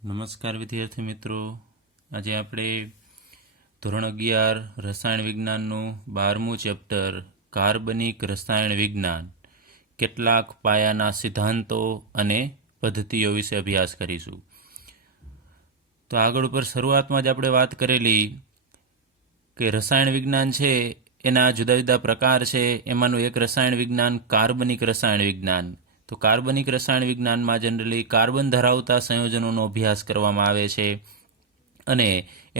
નમસ્કાર વિદ્યાર્થી મિત્રો, આજે આપણે ધોરણ 11 રસાયણ વિજ્ઞાનનું 12મું ચેપ્ટર કાર્બનિક રસાયણ વિજ્ઞાન કેટલાક પાયાના સિદ્ધાંતો અને પદ્ધતિઓ વિશે અભ્યાસ કરીશું. તો આગળ ઉપર શરૂઆતમાં જ આપણે વાત કરેલી કે રસાયણ વિજ્ઞાન છે એના જુદા જુદા પ્રકાર છે. એમાંનું એક રસાયણ વિજ્ઞાન કાર્બનિક રસાયણ વિજ્ઞાન. તો કાર્બનિક રસાયણ વિજ્ઞાનમાં જનરલી કાર્બન ધરાવતા સંયોજનોનો અભ્યાસ કરવામાં આવે છે અને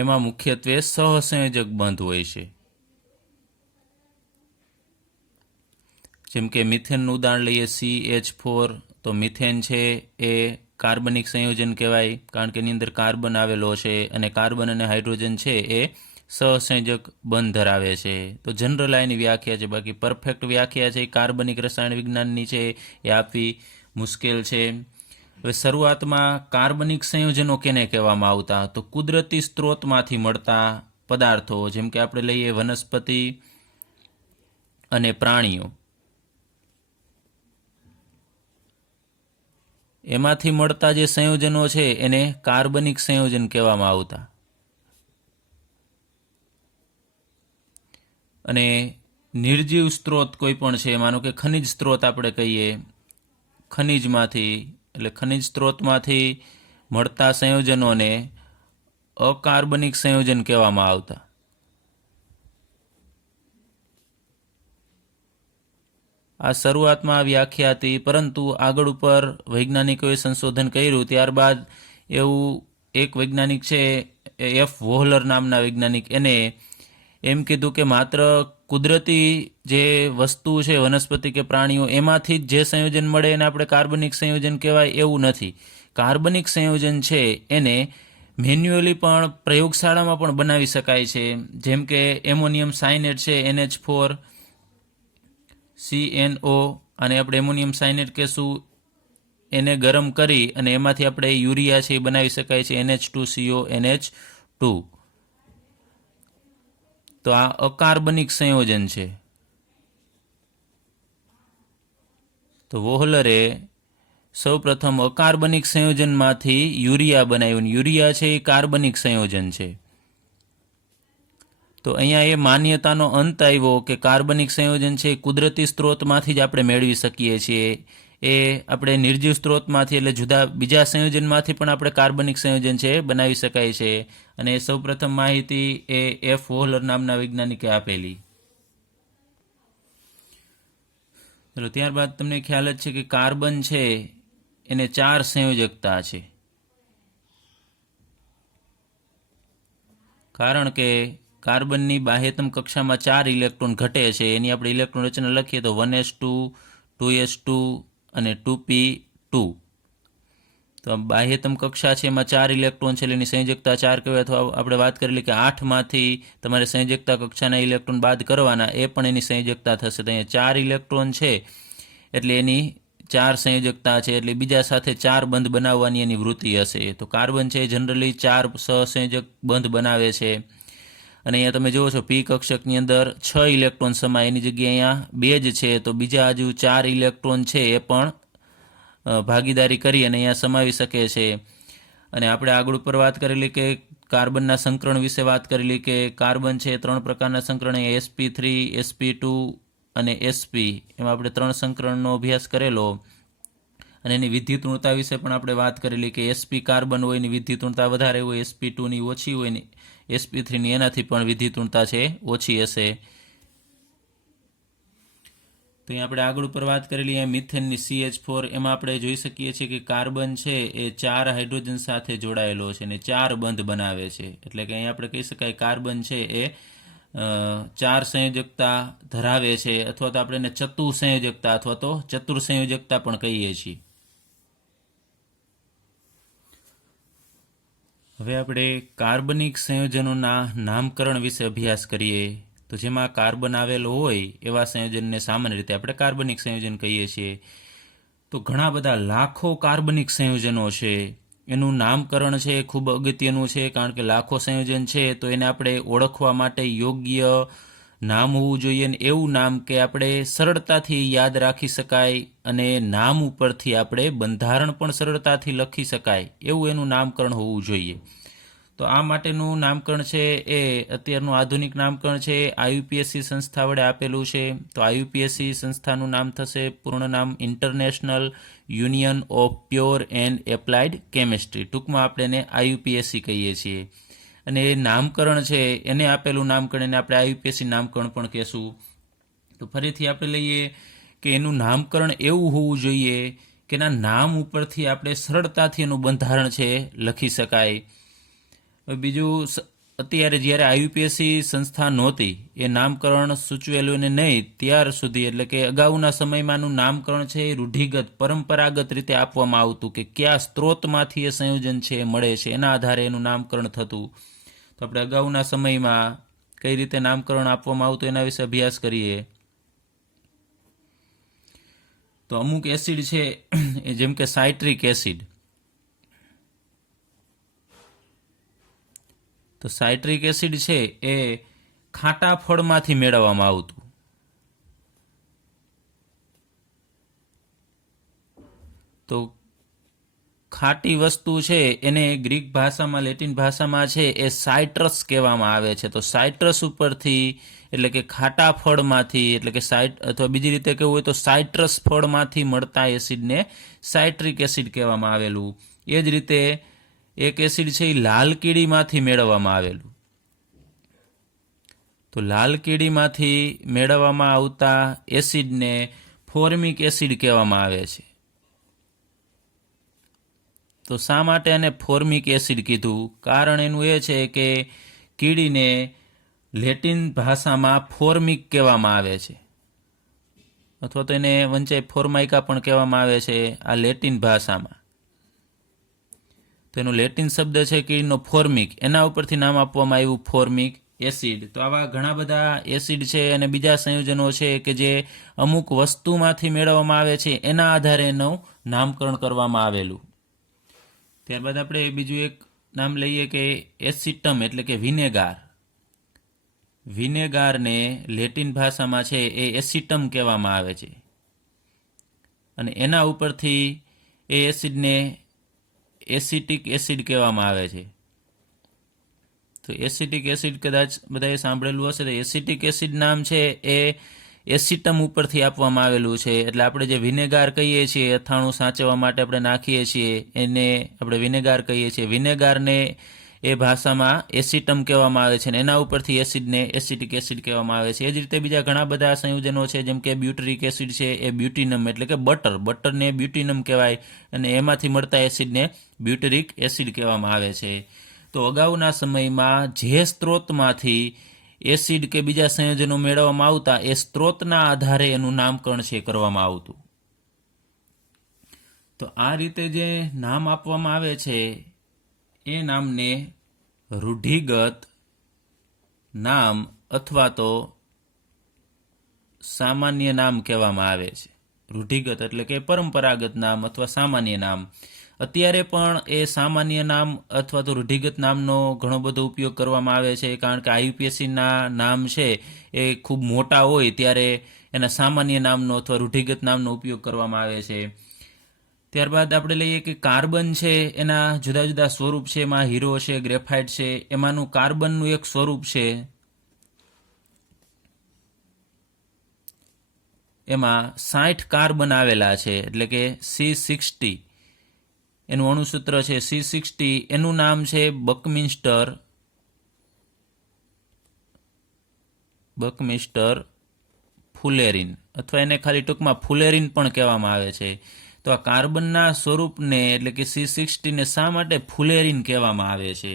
એમાં મુખ્યત્વે સહસંયોજક બંધ હોય છે. જેમ કે મિથેનનું ઉદાહરણ લઈએ, CH4. તો મિથેન છે એ કાર્બનિક સંયોજન કહેવાય, કારણ કે એની અંદર કાર્બન આવેલો છે અને કાર્બન અને હાઇડ્રોજન છે એ સહસંયોજક બંધ ધરાવે છે. તો જનરલ એની વ્યાખ્યા છે, બાકી પરફેક્ટ વ્યાખ્યા છે કાર્બનિક રસાયણ વિજ્ઞાનની છે એ આપવી મુશ્કેલ છે. હવે શરૂઆતમાં કાર્બનિક સંયોજનો કેને કહેવામાં આવતા? તો કુદરતી સ્ત્રોતમાંથી મળતા પદાર્થો, જેમ કે આપણે લઈએ વનસ્પતિ અને પ્રાણીઓ, એમાંથી મળતા જે સંયોજનો છે એને કાર્બનિક સંયોજન કહેવામાં આવતા. અને નિર્જીવ સ્ત્રોત કોઈ પણ છે, માનો કે ખનિજ સ્ત્રોત આપણે કહીએ, ખનિજમાંથી એટલે ખનિજ સ્ત્રોતમાંથી મળતા સંયોજનોને અકાર્બનિક સંયોજન કહેવામાં આવતા. આ શરૂઆતમાં વ્યાખ્યા હતી, પરંતુ આગળ ઉપર વૈજ્ઞાનિકોએ સંશોધન કર્યું ત્યારબાદ એવું એક વૈજ્ઞાનિક છે, F. વોહલર નામના વૈજ્ઞાનિક, એને એમ કીધું કે માત્ર કુદરતી જે વસ્તુ છે વનસ્પતિ કે પ્રાણીઓ એમાંથી જ જે સંયોજન મળે એને આપણે કાર્બનિક સંયોજન કહેવાય એવું નથી. કાર્બનિક સંયોજન છે એને મેન્યુઅલી પણ પ્રયોગશાળામાં પણ બનાવી શકાય છે. જેમ કે એમોનિયમ સાયનેટ છે, NH4 CNO, અને આપણે એમોનિયમ સાયનેટ કહેશું, એને ગરમ કરી અને એમાંથી આપણે યુરિયા છે એ બનાવી શકાય છે, NH2CO NH2. તો આ અકાર્બનિક સંયોજન છે. તો વોહલરે સૌ પ્રથમ અકાર્બનિક સંયોજનમાંથી યુરિયા બનાવ્યું. યુરિયા છે એ કાર્બનિક સંયોજન છે. તો અહીંયા એ માન્યતાનો અંત આવ્યો કે કાર્બનિક સંયોજન છે કુદરતી સ્ત્રોતમાંથી જ આપણે મેળવી શકીએ છીએ. એ આપણે નિર્જીવ સ્ત્રોતમાંથી એટલે જુદા બીજા સંયોજનમાંથી પણ આપણે કાર્બનિક સંયોજન છે બનાવી શકાય છે. અને સૌ પ્રથમ માહિતી એ F. વોહલર નામના વૈજ્ઞાનિકે આપેલી. ચલો, ત્યારબાદ તમને ખ્યાલ જ છે કે કાર્બન છે એને 4 સંયોજકતા છે, કારણ કે કાર્બનની બાહ્યતમ કક્ષામાં 4 ઇલેક્ટ્રોન ઘટે છે. એની આપણે ઇલેક્ટ્રોન રચના લખીએ તો 1s2 2s2 અને 2p2. તો બાહ્યતમ કક્ષા છે એમાં 4 ઇલેક્ટ્રોન છે એટલે એની સંયોજકતા 4 કહેવાય. અથવા આપણે વાત કરેલી કે 8માંથી તમારે સંયોજકતા કક્ષાના ઇલેક્ટ્રોન બાદ કરવાના, એ પણ એની સંયોજકતા થશે. તો અહીંયા 4 ઇલેક્ટ્રોન છે એટલે એની 4 સંયોજકતા છે, એટલે બીજા સાથે 4 બંધ બનાવવાની એની વૃત્તિ હશે. તો કાર્બન છે જનરલી 4 સહસંયોજક બંધ બનાવે છે. અને અહીંયા તમે જુઓ છો પી કક્ષકની અંદર 6 ઇલેક્ટ્રોન સમાય, એની જગ્યાએ અહીંયા 2 જ છે. તો બીજા હજુ 4 ઇલેક્ટ્રોન છે એ પણ ભાગીદારી કરી અને અહીંયા સમાવી શકે છે. અને આપણે આગળ ઉપર વાત કરેલી કે કાર્બનના સંકરણ વિશે વાત કરેલી કે કાર્બન છે 3 પ્રકારના સંકરણ, sp3 sp2 અને sp, એમાં આપણે 3 સંકરણનો અભ્યાસ કરેલો. અને એની વિદ્યુતઋણતા વિશે પણ આપણે વાત કરેલી કે sp કાર્બન હોય એની વિદ્યુતઋણતા વધારે હોય, sp2ની ઓછી હોય ને sp3ની એનાથી પણ વિદ્યુતઋણતા છે ઓછી હશે. તો અહીં આપણે આગળ ઉપર વાત કરેલી મિથેનની CH4, એમાં આપણે જોઈ શકીએ છીએ કે કાર્બન છે એ 4 હાઇડ્રોજન સાથે જોડાયેલો છે અને 4 બંધ બનાવે છે. એટલે કે અહીં આપણે કહી શકાય કાર્બન છે એ 4 સંયોજકતા ધરાવે છે, અથવા તો આપણે એને ચતુસંયોજકતા અથવા તો ચતુર્સંયોજકતા પણ કહીએ છીએ. હવે આપણે કાર્બનિક સંયોજનોના નામકરણ વિશે અભ્યાસ કરીએ. તો જેમાં કાર્બન આવેલો હોય એવા સંયોજનને સામાન્ય રીતે આપણે કાર્બનિક સંયોજન કહીએ છીએ. તો ઘણા બધા લાખો કાર્બનિક સંયોજનો છે. એનું નામકરણ છે એ ખૂબ અગત્યનું છે, કારણ કે લાખો સંયોજન છે તો એને આપણે ઓળખવા માટે યોગ્ય નામ હોવું જોઈએ ને એવું નામ કે આપણે સરળતાથી યાદ રાખી શકાય અને નામ ઉપરથી આપણે બંધારણ પણ સરળતાથી લખી શકાય એવું એનું નામકરણ હોવું જોઈએ. તો આ માટેનું નામકરણ છે એ અત્યારનું આધુનિક નામકરણ છે IUPAC સંસ્થા વડે આપેલું છે. તો IUPAC સંસ્થાનું નામ થશે પૂર્ણ નામ international union of pure and applied chemistry. ટૂંકમાં આપણે એને IUPAC કહીએ છીએ. અને એ નામકરણ છે એને આપેલું નામકરણ એને આપણે IUPAC નામકરણ પણ કહેશું. તો ફરીથી આપણે લઈએ કે એનું નામકરણ એવું હોવું જોઈએ કે એના નામ ઉપરથી આપણે સરળતાથી એનું બંધારણ છે લખી શકાય. બીજું, અત્યારે જ્યારે IUPAC સંસ્થા નહોતી, એ નામકરણ સૂચવેલું ને નહીં ત્યાર સુધી, એટલે કે અગાઉના સમયમાંનું નામકરણ છે એ રૂઢિગત પરંપરાગત રીતે આપવામાં આવતું કે કયા સ્ત્રોતમાંથી એ સંયોજન છે એ મળે છે એના આધારે એનું નામકરણ થતું. તો આપણે અગાઉના સમયમાં કઈ રીતે નામકરણ આપવામાં આવતું એના વિશે અભ્યાસ કરીએ. તો અમુક એસિડ છે એ જેમ કે સાઇટ્રિક એસિડ, તો સાઇટ્રિક એસિડ છે એ ખાટા ફળમાંથી મેળવવામાં આવતું. તો ખાટી વસ્તુ છે એને ગ્રીક ભાષામાં, લેટિન ભાષામાં છે એ સાઇટ્રસ કહેવામાં આવે છે. તો સાઇટ્રસ ઉપરથી, એટલે કે ખાટા ફળમાંથી, એટલે કે અથવા બીજી રીતે કહેવું હોય તો સાઇટ્રસ ફળમાંથી મળતા એસિડને સાઇટ્રિક એસિડ કહેવામાં આવેલું. એ જ રીતે એક એસિડ છે એ લાલ કીડીમાંથી મેળવવામાં આવેલું. તો લાલ કીડીમાંથી મેળવવામાં આવતા એસિડને ફોર્મિક એસિડ કહેવામાં આવે છે. તો શા માટે એને ફોર્મિક એસિડ કીધું? કારણ એનું એ છે કે કીડીને લેટિન ભાષામાં ફોર્મિક કહેવામાં આવે છે, અથવા તો એને વંચાઈ ફોર્માઇકા પણ કહેવામાં આવે છે આ લેટિન ભાષામાં. તો એનો લેટિન શબ્દ છે કીડીનો ફોર્મિક, એના ઉપરથી નામ આપવામાં આવ્યું ફોર્મિક એસિડ. તો આવા ઘણા બધા એસિડ છે અને બીજા સંયોજનો છે કે જે અમુક વસ્તુમાંથી મેળવવામાં આવે છે એના આધારે એનું નામકરણ કરવામાં આવેલું. ત્યારબાદ આપણે બીજું એક નામ લઈએ કે એસિટમ, એટલે કે વિનેગાર. વિનેગારને લેટિન ભાષામાં છે એ એસિટમ કહેવામાં આવે છે અને એના ઉપરથી એ એસિડને એસિટિક એસિડ કહેવામાં આવે છે. તો એસિટિક એસિડ કદાચ બધાએ સાંભળેલું હશે. તો એસિટિક એસિડ નામ છે એ એસિટમ ઉપરથી આપવામાં આવેલું છે. એટલે આપણે જે વિનેગાર કહીએ છીએ, અથાણું સાચવવા માટે આપણે નાખીએ છીએ, એને આપણે વિનેગાર કહીએ છીએ. વિનેગારને એ ભાષામાં એસિટમ કહેવામાં આવે છે અને એના ઉપરથી એસિડને એસિટિક એસિડ કહેવામાં આવે છે. એ જ રીતે બીજા ઘણા બધા સંયોજનો છે, જેમ કે બ્યુટરિક એસિડ છે એ બ્યુટિનમ, એટલે કે બટરને બ્યુટિનમ કહેવાય અને એમાંથી મળતા એસિડને બ્યુટરિક એસિડ કહેવામાં આવે છે. તો અગાઉના સમયમાં જે સ્ત્રોતમાંથી એસિડ કે બીજા સંયોજનો મેળવવામાં આવતા એ સ્ત્રોતના આધારે એનું નામકરણ છે કરવામાં આવતું. તો આ રીતે જે નામ આપવામાં આવે છે એ નામને રૂઢિગત નામ અથવા તો સામાન્ય નામ કહેવામાં આવે છે. રૂઢિગત એટલે કે પરંપરાગત નામ અથવા સામાન્ય નામ. અત્યારે પણ એ સામાન્ય નામ અથવા તો રૂઢિગત નામનો ઘણો બધો ઉપયોગ કરવામાં આવે છે, કારણ કે IUPACના નામ છે એ ખૂબ મોટા હોય ત્યારે એના સામાન્ય નામનો અથવા રૂઢિગત નામનો ઉપયોગ કરવામાં આવે છે. ત્યારબાદ આપણે લઈએ કે કાર્બન છે એના જુદા જુદા સ્વરૂપ છે. એમાં હીરો છે, ગ્રેફાઇટ છે, એમાંનું કાર્બનનું એક સ્વરૂપ છે, એમાં 60 કાર્બન આવેલા છે, એટલે કે C60 એનું અણુસૂત્ર છે C60. એનું નામ છે બકમિસ્ટર ફુલેરિન, અથવા એને ખાલી ટૂંકમાં ફુલેરિન પણ કહેવામાં આવે છે. તો આ કાર્બનના સ્વરૂપને એટલે કે C60 ને શા માટે ફુલેરિન કહેવામાં આવે છે?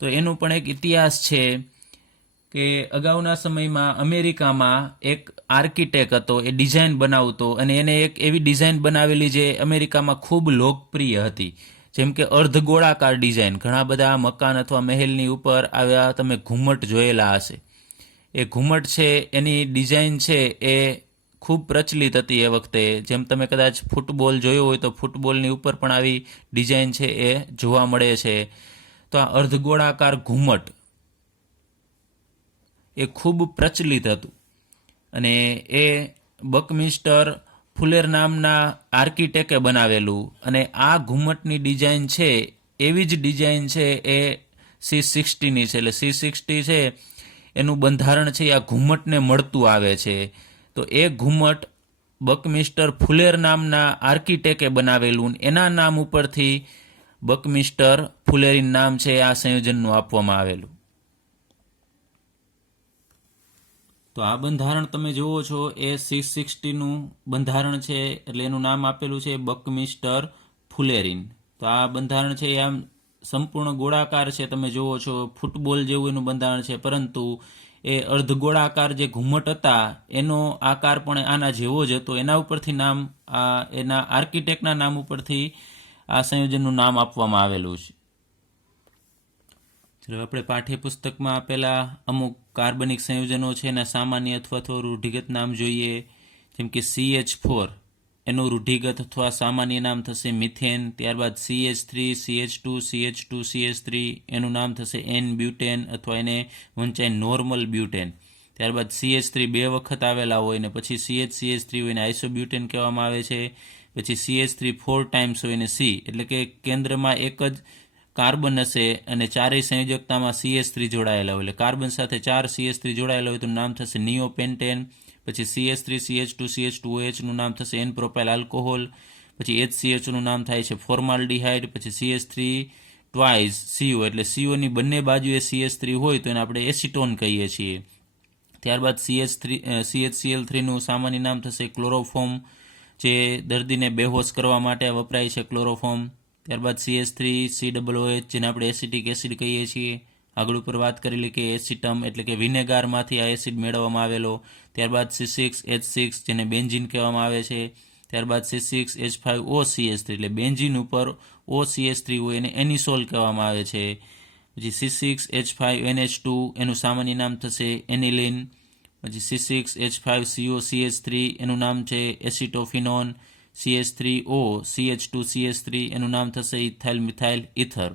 તો એનું પણ એક ઇતિહાસ છે કે અગાઉના સમયમાં અમેરિકામાં એક આર્કિટેક્ટ હતો, એ ડિઝાઇન બનાવતો અને એને એક એવી ડિઝાઇન બનાવેલી જે અમેરિકામાં ખૂબ લોકપ્રિય હતી, જેમ કે અર્ધગોળાકાર ડિઝાઇન. ઘણા બધા મકાન અથવા મહેલની ઉપર આવ્યા તમે ઘુમ્મટ જોયેલા હશે. એ ઘુમ્મટ છે એની ડિઝાઇન છે એ ખૂબ પ્રચલિત હતી એ વખતે. જેમ તમે કદાચ ફૂટબોલ જોયો હોય તો ફૂટબોલની ઉપર પણ આવી ડિઝાઇન છે એ જોવા મળે છે. તો આ અર્ધગોળાકાર ઘુમ્મટ એ ખૂબ પ્રચલિત હતું અને એ બકમિસ્ટર ફુલેર નામના આર્કિટેક્ટે બનાવેલું અને આ ઘુમ્મટની ડિઝાઇન છે એવી જ ડિઝાઇન છે એ C60ની છે. એટલે C60 છે એનું બંધારણ છે આ ઘુમ્મટને મળતું આવે છે. તો એ ઘુમ્મટ બકમિસ્ટર ફુલેર નામના આર્કિટેક્ટે બનાવેલું, એના નામ ઉપરથી બકમિસ્ટર ફુલેરીન નામ છે આ સંયોજનનું આપવામાં આવેલું. તો આ બંધારણ તમે જુઓ છો એ C60નું બંધારણ છે, એટલે એનું નામ આપેલું છે બકમિસ્ટર ફુલેરીન. તો આ બંધારણ છે એ આમ સંપૂર્ણ ગોળાકાર છે, તમે જુઓ છો ફૂટબોલ જેવું એનું બંધારણ છે, પરંતુ એ અર્ધગોળાકાર જે ઘુમ્મટ હતા એનો આકાર પણ આના જેવો જ હતો. એના ઉપરથી નામ એના આર્કિટેક્ટના નામ ઉપરથી આ સંયોજનનું નામ આપવામાં આવેલું છે. ચલો આપણે પાઠ્યપુસ્તકમાં આપેલા અમુક કાર્બનિક સંયોજનો છે એના સામાન્ય અથવા તો રૂઢિગત નામ જોઈએ. જેમ કે CH4 એનું રૂઢિગત અથવા સામાન્ય નામ થશે મિથેન. ત્યારબાદ CH3, CH2, CH2, CH3 એનું નામ થશે N-બ્યુટેન અથવા એને વંચાય નોર્મલ બ્યુટેન. ત્યારબાદ CH3 બે વખત આવેલા હોય ને પછી CH3 હોય ને આઇસોબ્યુટેન કહેવામાં આવે છે. પછી CH3 4 ટાઈમ્સ હોય ને C, એટલે કે કેન્દ્રમાં એક જ કાર્બન હશે અને ચારેય સંયોજકતામાં CH3 જોડાયેલા હોય, એટલે કાર્બન સાથે 4 CH3 જોડાયેલા હોય તો નામ થશે નિયોપેન્ટેન. પછી CH3, CH2, CH2OH નું નામ થશે એન પ્રોપાઇલ આલ્કોહોલ. પછી HCH નું નામ થાય છે ફોર્માલ્ડિહાઇડ. પછી CH3 ટ્વાઇસ CO, એટલે CO ની બંને બાજુએ CH3 હોય તો એને આપણે એસિટોન કહીએ છીએ. ત્યારબાદ CHCl3 નું સામાન્ય નામ થશે ક્લોરોફોર્મ, જે દર્દીને બેહોશ કરવા માટે વપરાય છે ક્લોરોફોર્મ. ત્યારબાદ CH3COOH જેને આપણે એસિટિક એસિડ કહીએ છીએ. આગળ ઉપર વાત કરેલી કે એસિટમ એટલે કે વિનેગારમાંથી આ એસિડ મેળવવામાં આવેલો. ત્યારબાદ C6H6 જેને બેન્ઝીન કહેવામાં આવે છે. ત્યારબાદ C6H5OCH3 એટલે બેન્ઝીન ઉપર OCH3 હોય એને એનિસોલ કહેવામાં આવે છે. પછી C6H5NH2 એનું સામાન્ય નામ થશે એનિલિન. પછી C6H5COCH3 એનું નામ છે એસિટોફિનોન. CH3O CH2CH3 એનું નામ થશે ઇથાઇલ મિથાઇલ ઇથર.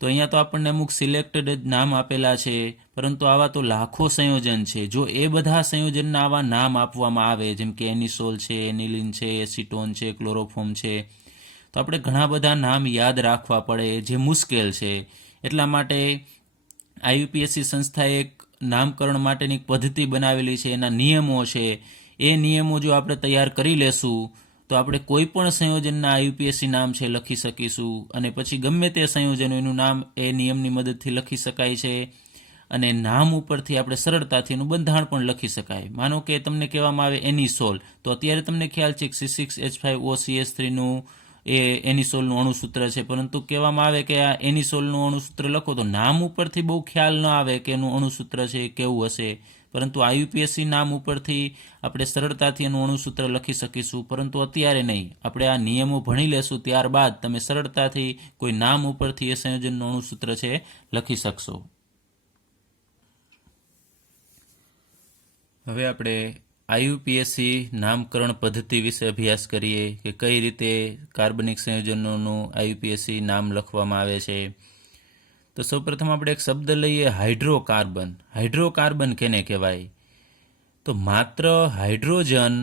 તો અહીંયા તો આપણને અમુક સિલેક્ટેડ જ નામ આપેલા છે, પરંતુ આવા તો લાખો સંયોજન છે. જો એ બધા સંયોજનના આવા નામ આપવામાં આવે, જેમ કે એનિસોલ છે, એનિલિન છે, એસિટોન છે, ક્લોરોફોર્મ છે, તો આપણે ઘણા બધા નામ યાદ રાખવા પડે, જે મુશ્કેલ છે. એટલા માટે IUPAC સંસ્થાએ એક નામકરણ માટેની પદ્ધતિ બનાવેલી છે, એના નિયમો છે. એ નિયમો જો આપણે તૈયાર કરી લેશું તો આપણે કોઈ પણ સંયોજનના IUPAC નામ છે લખી શકીશું, અને પછી ગમે તે સંયોજનો એનું નામ એ નિયમની મદદથી લખી શકાય છે, અને નામ ઉપરથી આપણે સરળતાથી એનું બંધારણ પણ લખી શકાય. માનો કે તમને કહેવામાં આવે એનિસોલ, તો અત્યારે તમને ખ્યાલ છે કે C6H5OCH3નું એ એનિસોલનું અણુસૂત્ર છે, પરંતુ કહેવામાં આવે કે આ એનિસોલનું અણુસૂત્ર લખો તો નામ ઉપરથી બહુ ખ્યાલ ન આવે કે એનું અણુસૂત્ર છે કેવું હશે, પરંતુ IUPAC નામ ઉપરથી આપણે સરળતાથી એનું અણુસૂત્ર લખી શકીશું. પરંતુ અત્યારે નહીં, આપણે આ નિયમો ભણી લેશું ત્યારબાદ તમે સરળતાથી કોઈ નામ ઉપરથી એ સંયોજનનું અણુસૂત્ર છે લખી શકશો. હવે આપણે IUPAC નામકરણ પદ્ધતિ વિશે અભ્યાસ કરીએ કે કઈ રીતે કાર્બનિક સંયોજનોનું IUPAC નામ લખવામાં આવે છે. તો સૌપ્રથમ આપણે એક શબ્દ લઈએ, હાઇડ્રોકાર્બન. હાઇડ્રોકાર્બન કેને કહેવાય? તો માત્ર હાઇડ્રોજન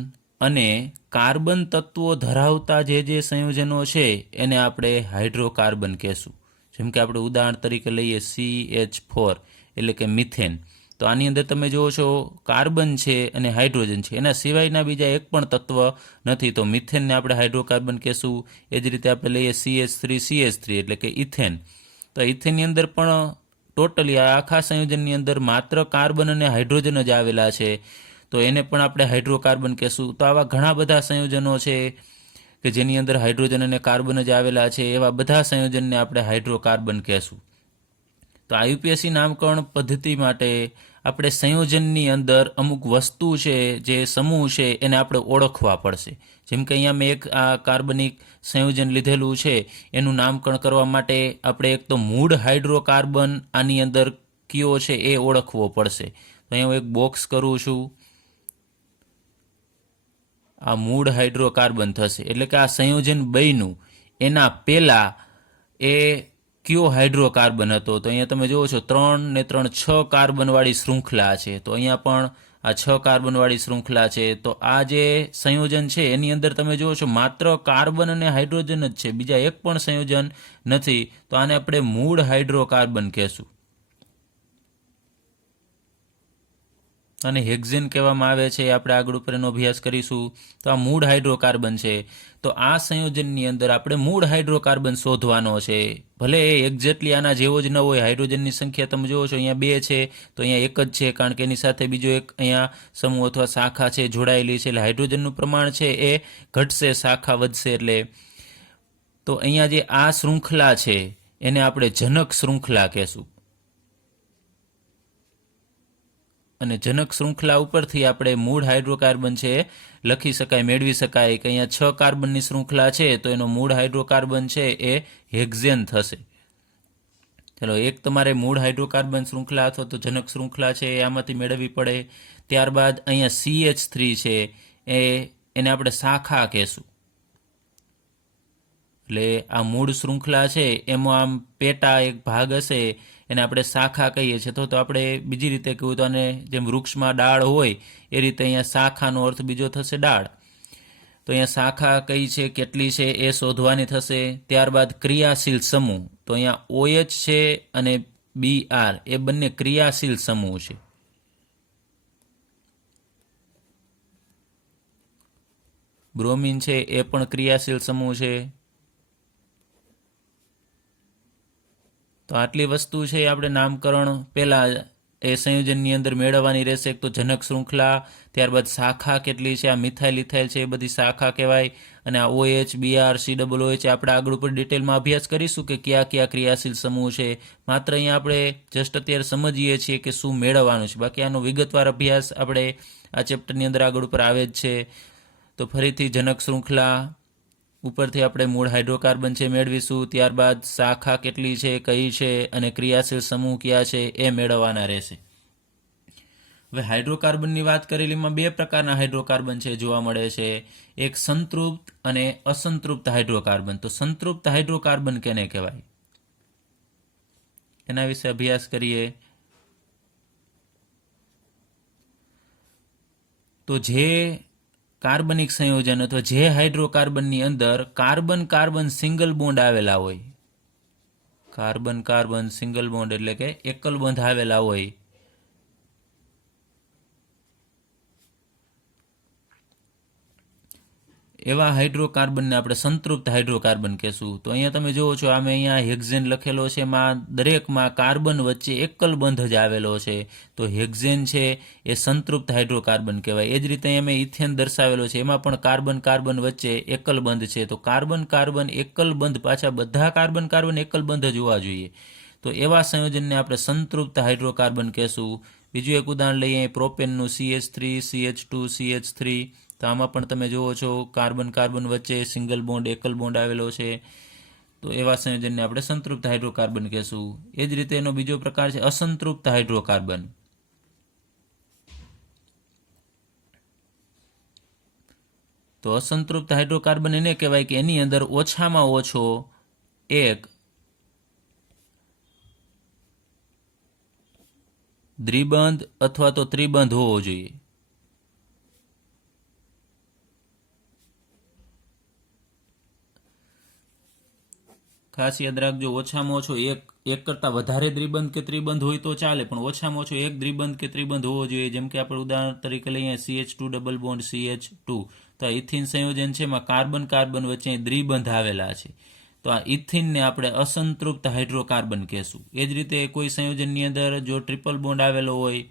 અને કાર્બન તત્વો ધરાવતા જે સંયોજનો છે એને આપણે હાઇડ્રોકાર્બન કહેશું. જેમ કે આપણે ઉદાહરણ તરીકે લઈએ CH4 એટલે કે મિથેન. તો આની અંદર તમે જુઓ છો કાર્બન છે અને હાઇડ્રોજન છે, એના સિવાયના બીજા એક પણ તત્વ નથી, તો મિથેનને આપણે હાઇડ્રોકાર્બન કહેશું. એ જ રીતે આપણે લઈએ CH3CH3 એટલે કે ઇથેન. તો ઇથેનની અંદર પણ ટોટલી આ આખા સંયોજનની અંદર માત્ર કાર્બન અને હાઇડ્રોજન જ આવેલા છે, તો એને પણ આપણે હાઇડ્રોકાર્બન કહેશું. તો આવા ઘણા બધા સંયોજનો છે કે જેની અંદર હાઇડ્રોજન અને કાર્બન જ આવેલા છે, એવા બધા સંયોજનને આપણે હાઇડ્રોકાર્બન કહેશું. તો IUPAC નામકરણ પદ્ધતિ માટે આપણે સંયોજનની અંદર અમુક વસ્તુ છે, જે સમૂહ છે, એને આપણે ઓળખવા પડશે. જેમ કે અહીંયા મેં એક આ કાર્બનિક સંયોજન લીધેલું છે, એનું નામકરણ કરવા માટે આપણે એક તો મૂળ હાઇડ્રોકાર્બન આની અંદર કયો છે એ ઓળખવો પડશે. તો અહીંયા હું એક બોક્સ કરું છું, આ મૂળ હાઇડ્રોકાર્બન થશે, એટલે કે આ સંયોજન બન્યું એના પહેલાં એ કયો હાઇડ્રોકાર્બન હતો? તો અહીંયા તમે જુઓ છો 3 ને 3 6 કાર્બનવાળી શૃંખલા છે. તો અહીંયા પણ આ 6 કાર્બનવાળી શૃંખલા છે. તો આ જે સંયોજન છે એની અંદર તમે જુઓ છો માત્ર કાર્બન અને હાઇડ્રોજન જ છે, બીજા એક પણ સંયોજન નથી. તો આને આપણે મૂળ હાઇડ્રોકાર્બન કહેશું. અને હેક્ઝેન કહેવામાં આવે છે. આપણે આગળ ઉપર એનો અભ્યાસ કરીશું. તો આ મૂળ હાઇડ્રોકાર્બન છે. તો આ સંયોજનની અંદર આપણે મૂળ હાઇડ્રોકાર્બન શોધવાનો છે. ભલે એ એક્ઝેક્ટલી આના જેવો જ ન હોય. હાઇડ્રોજનની સંખ્યા તમે જુઓ છો અહીંયા 2 છે, તો અહીંયા 1 જ છે, કારણ કે એની સાથે બીજો એક અહીંયા સમૂહ અથવા શાખા છે જોડાયેલી છે. એટલે હાઇડ્રોજનનું પ્રમાણ છે એ ઘટશે, શાખા વધશે. એટલે તો અહીંયા જે આ શૃંખલા છે એને આપણે જનક શૃંખલા કહેશું. અને જનક શૃંખલા ઉપરથી આપણે મૂળ હાઇડ્રોકાર્બન છે લખી શકાય, મેળવી શકાય કે અહીંયા 6 કાર્બનની શૃંખલા છે તો એનો મૂળ હાઇડ્રોકાર્બન છે એ હેક્ઝેન થશે. ચલો, એક તમારે મૂળ હાઇડ્રોકાર્બન શૃંખલા અથવા તો જનક શૃંખલા છે એ આમાંથી મેળવવી પડે. ત્યારબાદ અહીંયા CH3 છે એને આપણે શાખા કહેશું. એટલે આ મૂળ શૃંખલા છે એમાં આમ પેટા એક ભાગ હશે એને આપણે શાખા કહીએ છીએ. તો આપણે બીજી રીતે કહ્યું તો આને જેમ વૃક્ષમાં ડાળ હોય એ રીતે અહીંયા શાખાનો અર્થ બીજો થશે ડાળ. તો અહીંયા શાખા કઈ છે, કેટલી છે એ શોધવાની થશે. ત્યારબાદ ક્રિયાશીલ સમૂહ, તો અહીંયા OH છે અને BR એ બંને ક્રિયાશીલ સમૂહ છે. બ્રોમિન છે એ પણ ક્રિયાશીલ સમૂહ છે. તો આટલી વસ્તુ છે આપણે નામકરણ પહેલાં એ સંયોજનની અંદર મેળવવાની રહેશે. એક તો જનક શૃંખલા, ત્યારબાદ શાખા કેટલી છે, આ મિથાઇલ ઇથાઇલ છે એ બધી શાખા કહેવાય. અને આ OH, BR, COOH આપણે આગળ ઉપર ડિટેલમાં અભ્યાસ કરીશું કે કયા કયા ક્રિયાશીલ સમૂહ છે. માત્ર અહીંયા આપણે જસ્ટ અત્યારે સમજીએ છીએ કે શું મેળવવાનું છે, બાકી આનો વિગતવાર અભ્યાસ આપણે આ ચેપ્ટરની અંદર આગળ ઉપર આવે જ છે. તો ફરીથી જનક શૃંખલા ઉપરથી આપણે મૂળ હાઇડ્રોકાર્બન છે મેળવીશું. ત્યારબાદ શાખા કેટલી છે, કઈ છે, અને ક્રિયાશીલ સમૂહ કયા છે એ મેળવવાના રહેશે. હવે હાઇડ્રોકાર્બનની વાત કરેલીમાં 2 પ્રકારના હાઇડ્રોકાર્બન છે જોવા મળે છે. એક સંતૃપ્ત અને અસંતૃપ્ત હાઇડ્રોકાર્બન. તો સંતૃપ્ત હાઇડ્રોકાર્બન કેને કહેવાય એના વિશે અભ્યાસ કરીએ. તો જે કાર્બનિક સંયોજન અથવા જે હાઇડ્રોકાર્બનની અંદર કાર્બન કાર્બન સિંગલ બોન્ડ આવેલા હોય, કાર્બન કાર્બન સિંગલ બોન્ડ એટલે કે એકલ બંધ આવેલા હોય, એવા હાઇડ્રોકાર્બનને આપણે સંતૃપ્ત હાઇડ્રોકાર્બન કહેશું. તો અહીંયા તમે જુઓ છો આમે અહીંયા હેક્ઝેન લખેલો છે, એમાં દરેકમાં કાર્બન વચ્ચે એકલ બંધ જ આવેલો છે. તો હેક્ઝેન છે એ સંતૃપ્ત હાઇડ્રોકાર્બન કહેવાય. એ જ રીતે અમે ઇથેન દર્શાવેલો છે, એમાં પણ કાર્બન કાર્બન વચ્ચે એકલ બંધ છે. તો કાર્બન કાર્બન એકલ બંધ, પાછા બધા કાર્બન કાર્બન એકલ બંધ જ હોવા જોઈએ. તો એવા સંયોજનને આપણે સંતૃપ્ત હાઇડ્રોકાર્બન કહેશું. બીજું એક ઉદાહરણ લઈએ, પ્રોપેનનું CH3, CH2, CH3. તો આમાં પણ તમે જુઓ છો કાર્બન કાર્બન વચ્ચે સિંગલ બોન્ડ એકલ બોન્ડ આવેલો છે. તો એવા સંયોજનને આપણે સંતૃપ્ત હાઇડ્રોકાર્બન કહેશું. એ જ રીતે એનો બીજો પ્રકાર છે અસંતૃપ્ત હાઇડ્રોકાર્બન. તો અસંતૃપ્ત હાઇડ્રોકાર્બન એને કહેવાય કે એની અંદર ઓછામાં ઓછો એક દ્વિબંધ અથવા તો ત્રિબંધ હોવો જોઈએ. ખાસ યાદ રાખજો, ઓછામાં ઓછો એક કરતાં વધારે દ્વિબંધ કે ત્રિબંધ હોય તો ચાલે, પણ ઓછામાં ઓછો એક દ્વિબંધ કે ત્રિબંધ હોવો જોઈએ. જેમ કે આપણે ઉદાહરણ તરીકે લઈએ CH2 ડબલ બોન્ડ CH2. તો આ ઇથિન સંયોજન છે, એમાં કાર્બન કાર્બન વચ્ચે દ્વિબંધ આવેલા છે. તો આ ઇથિનને આપણે અસંતૃપ્ત હાઇડ્રોકાર્બન કહેશું. એ જ રીતે કોઈ સંયોજનની અંદર જો ટ્રિપલ બોન્ડ આવેલો હોય,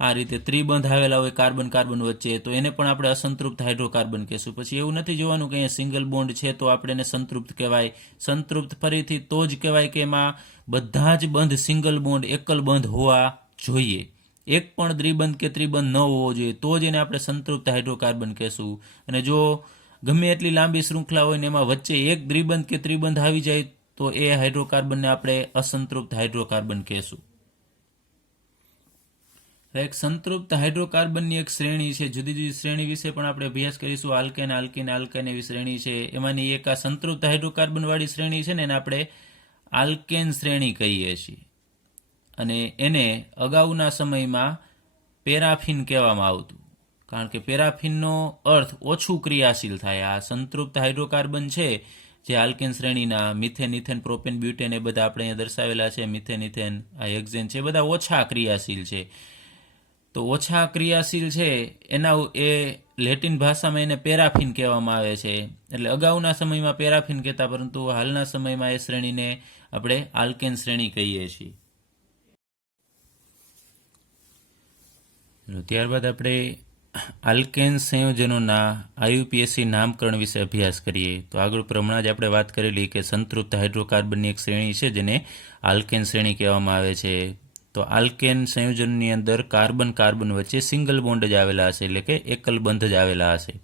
આ રીતે ત્રિબંધ આવેલા હોય કાર્બન કાર્બન વચ્ચે, તો એને પણ આપણે અસંતૃપ્ત હાઇડ્રોકાર્બન કહેશું. પછી એવું નથી જોવાનું કે અહીંયા સિંગલ બોન્ડ છે તો આપણે એને સંતૃપ્ત કહેવાય. સંતૃપ્ત ફરીથી તો જ કહેવાય કે એમાં બધા જ બંધ સિંગલ બોન્ડ એકલ બંધ હોવા જોઈએ. એક પણ દ્વિબંધ કે ત્રિબંધ ન હોવો જોઈએ, તો જ એને આપણે સંતૃપ્ત હાઇડ્રોકાર્બન કહેશું. અને જો ગમે એટલી લાંબી શૃંખલા હોય ને એમાં વચ્ચે એક દ્વિબંધ કે ત્રિબંધ આવી જાય તો એ હાઇડ્રોકાર્બનને આપણે અસંતૃપ્ત હાઇડ્રોકાર્બન કહેશું. એક સંતૃપ્ત હાઇડ્રોકાર્બનની એક શ્રેણી છે. જુદી જુદી શ્રેણી વિશે પણ આપણે અભ્યાસ કરીશું. આલ્કેન, આલ્કીન, આલ્કેન એવી શ્રેણી છે. એમાંની એક આ સંતૃપ્ત હાઇડ્રોકાર્બન વાળી શ્રેણી છે ને એને આપણે આલ્કેન શ્રેણી કહીએ છીએ. અને એને અગાઉના સમયમાં પેરાફિન કહેવામાં આવતું, કારણ કે પેરાફિનનો અર્થ ઓછું ક્રિયાશીલ થાય. આ સંતૃપ્ત હાઇડ્રોકાર્બન છે જે આલ્કેન શ્રેણીના મિથેન, ઇથેન, પ્રોપેન, બ્યુટેન એ બધા આપણે અહીંયા દર્શાવેલા છે. મિથેન, ઇથેન, આ હેક્ઝેન છે, બધા ઓછા ક્રિયાશીલ છે. તો ઓછા ક્રિયાશીલ છે એના એ લેટિન ભાષામાં એને પેરાફિન કહેવામાં આવે છે. એટલે અગાઉના સમયમાં પેરાફિન કહેતા, પરંતુ હાલના સમયમાં એ શ્રેણીને આપણે આલ્કેન શ્રેણી કહીએ છીએ. ત્યારબાદ આપણે આલ્કેન સંયોજનોના IUPAC નામકરણ વિશે અભ્યાસ કરીએ. તો આગળ હમણાં જ આપણે વાત કરેલી કે સંતૃપ્ત હાઇડ્રોકાર્બનની એક શ્રેણી છે જેને આલ્કેન શ્રેણી કહેવામાં આવે છે. તો આલ્કેન સંયોજનની અંદર કાર્બન કાર્બન વચ્ચે સિંગલ બોન્ડ જ આવેલા હશે, એટલે કે એકલ બંધ જ આવેલા હશે.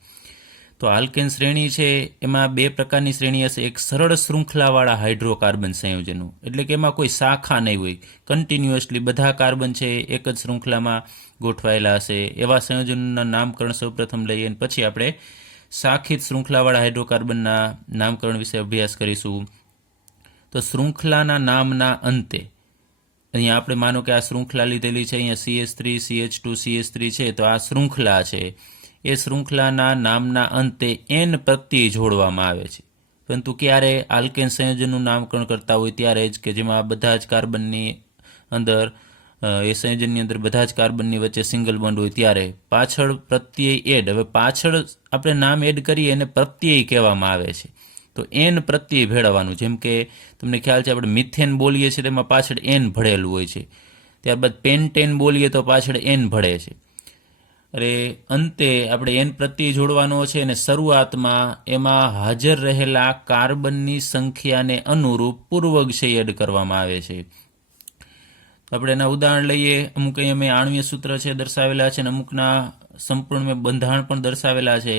તો આલ્કેન શ્રેણી છે એમાં બે પ્રકારની શ્રેણી હશે. એક સરળ શૃંખલાવાળા હાઇડ્રોકાર્બન સંયોજનો, એટલે કે એમાં કોઈ શાખા નહીં હોય, કન્ટિન્યુઅસલી બધા કાર્બન છે એક જ શૃંખલામાં ગોઠવાયેલા હશે. એવા સંયોજનોના નામકરણ સૌપ્રથમ લઈએ અને પછી આપણે શાખિત શૃંખલાવાળા હાઇડ્રોકાર્બનના નામકરણ વિશે અભ્યાસ કરીશું. તો શૃંખલાના નામના અંતે અહીંયા આપણે માનો કે આ શૃંખલા લીધેલી છે, અહીંયા CH3, CH2, CH3 છે, તો આ શૃંખલા છે. એ શૃંખલાના નામના અંતે N પ્રત્યય જોડવામાં આવે છે. પરંતુ ક્યારે આલ્કેન સંયોજનનું નામકરણ કરતા હોય ત્યારે જ, કે જેમાં બધા જ કાર્બનની અંદર એ સંયોજનની અંદર બધા જ કાર્બનની વચ્ચે સિંગલ બોન્ડ હોય ત્યારે પાછળ પ્રત્યય એડ. હવે પાછળ આપણે નામ એડ કરીએ એને પ્રત્યય કહેવામાં આવે છે. તો N પ્રત્યય ભેળવવાનું. જેમ કે તમને ખ્યાલ છે આપણે મિથેન બોલીએ છીએ તેમાં પાછળ N ભળેલું હોય છે. ત્યારબાદ પેન્ટેન બોલીએ તો પાછળ N ભળે છે. અરે અંતે આપણે N પ્રત્યય જોડવાનો છે અને શરૂઆતમાં એમાં હાજર રહેલા કાર્બનની સંખ્યાને અનુરૂપ પૂર્વગશય એડ કરવામાં આવે છે. આપણે એના ઉદાહરણ લઈએ. અમુક અહીંયા મેં આણ્વીય સૂત્ર છે દર્શાવેલા છે અને અમુકના સંપૂર્ણ મેં બંધારણ પણ દર્શાવેલા છે.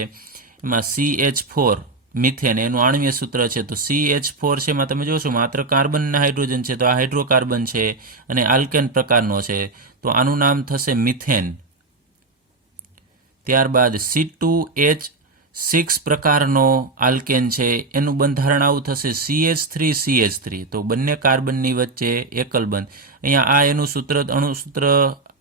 એમાં CH4 મિથેન એનું આણ્વીય સૂત્ર છે. તો CH4 છે એમાં તમે જોશો માત્ર કાર્બનના હાઇડ્રોજન છે, તો આ હાઇડ્રોકાર્બન છે અને આલ્કેન પ્રકારનો છે, તો આનું નામ થશે મિથેન. ત્યારબાદ C2H6 પ્રકારનો આલ્કેન છે, એનું બંધારણ આવું થશે CH3CH3. તો બંને કાર્બનની વચ્ચે એકલ બંધ. અહીંયા આ એનું સૂત્ર, અણુસૂત્ર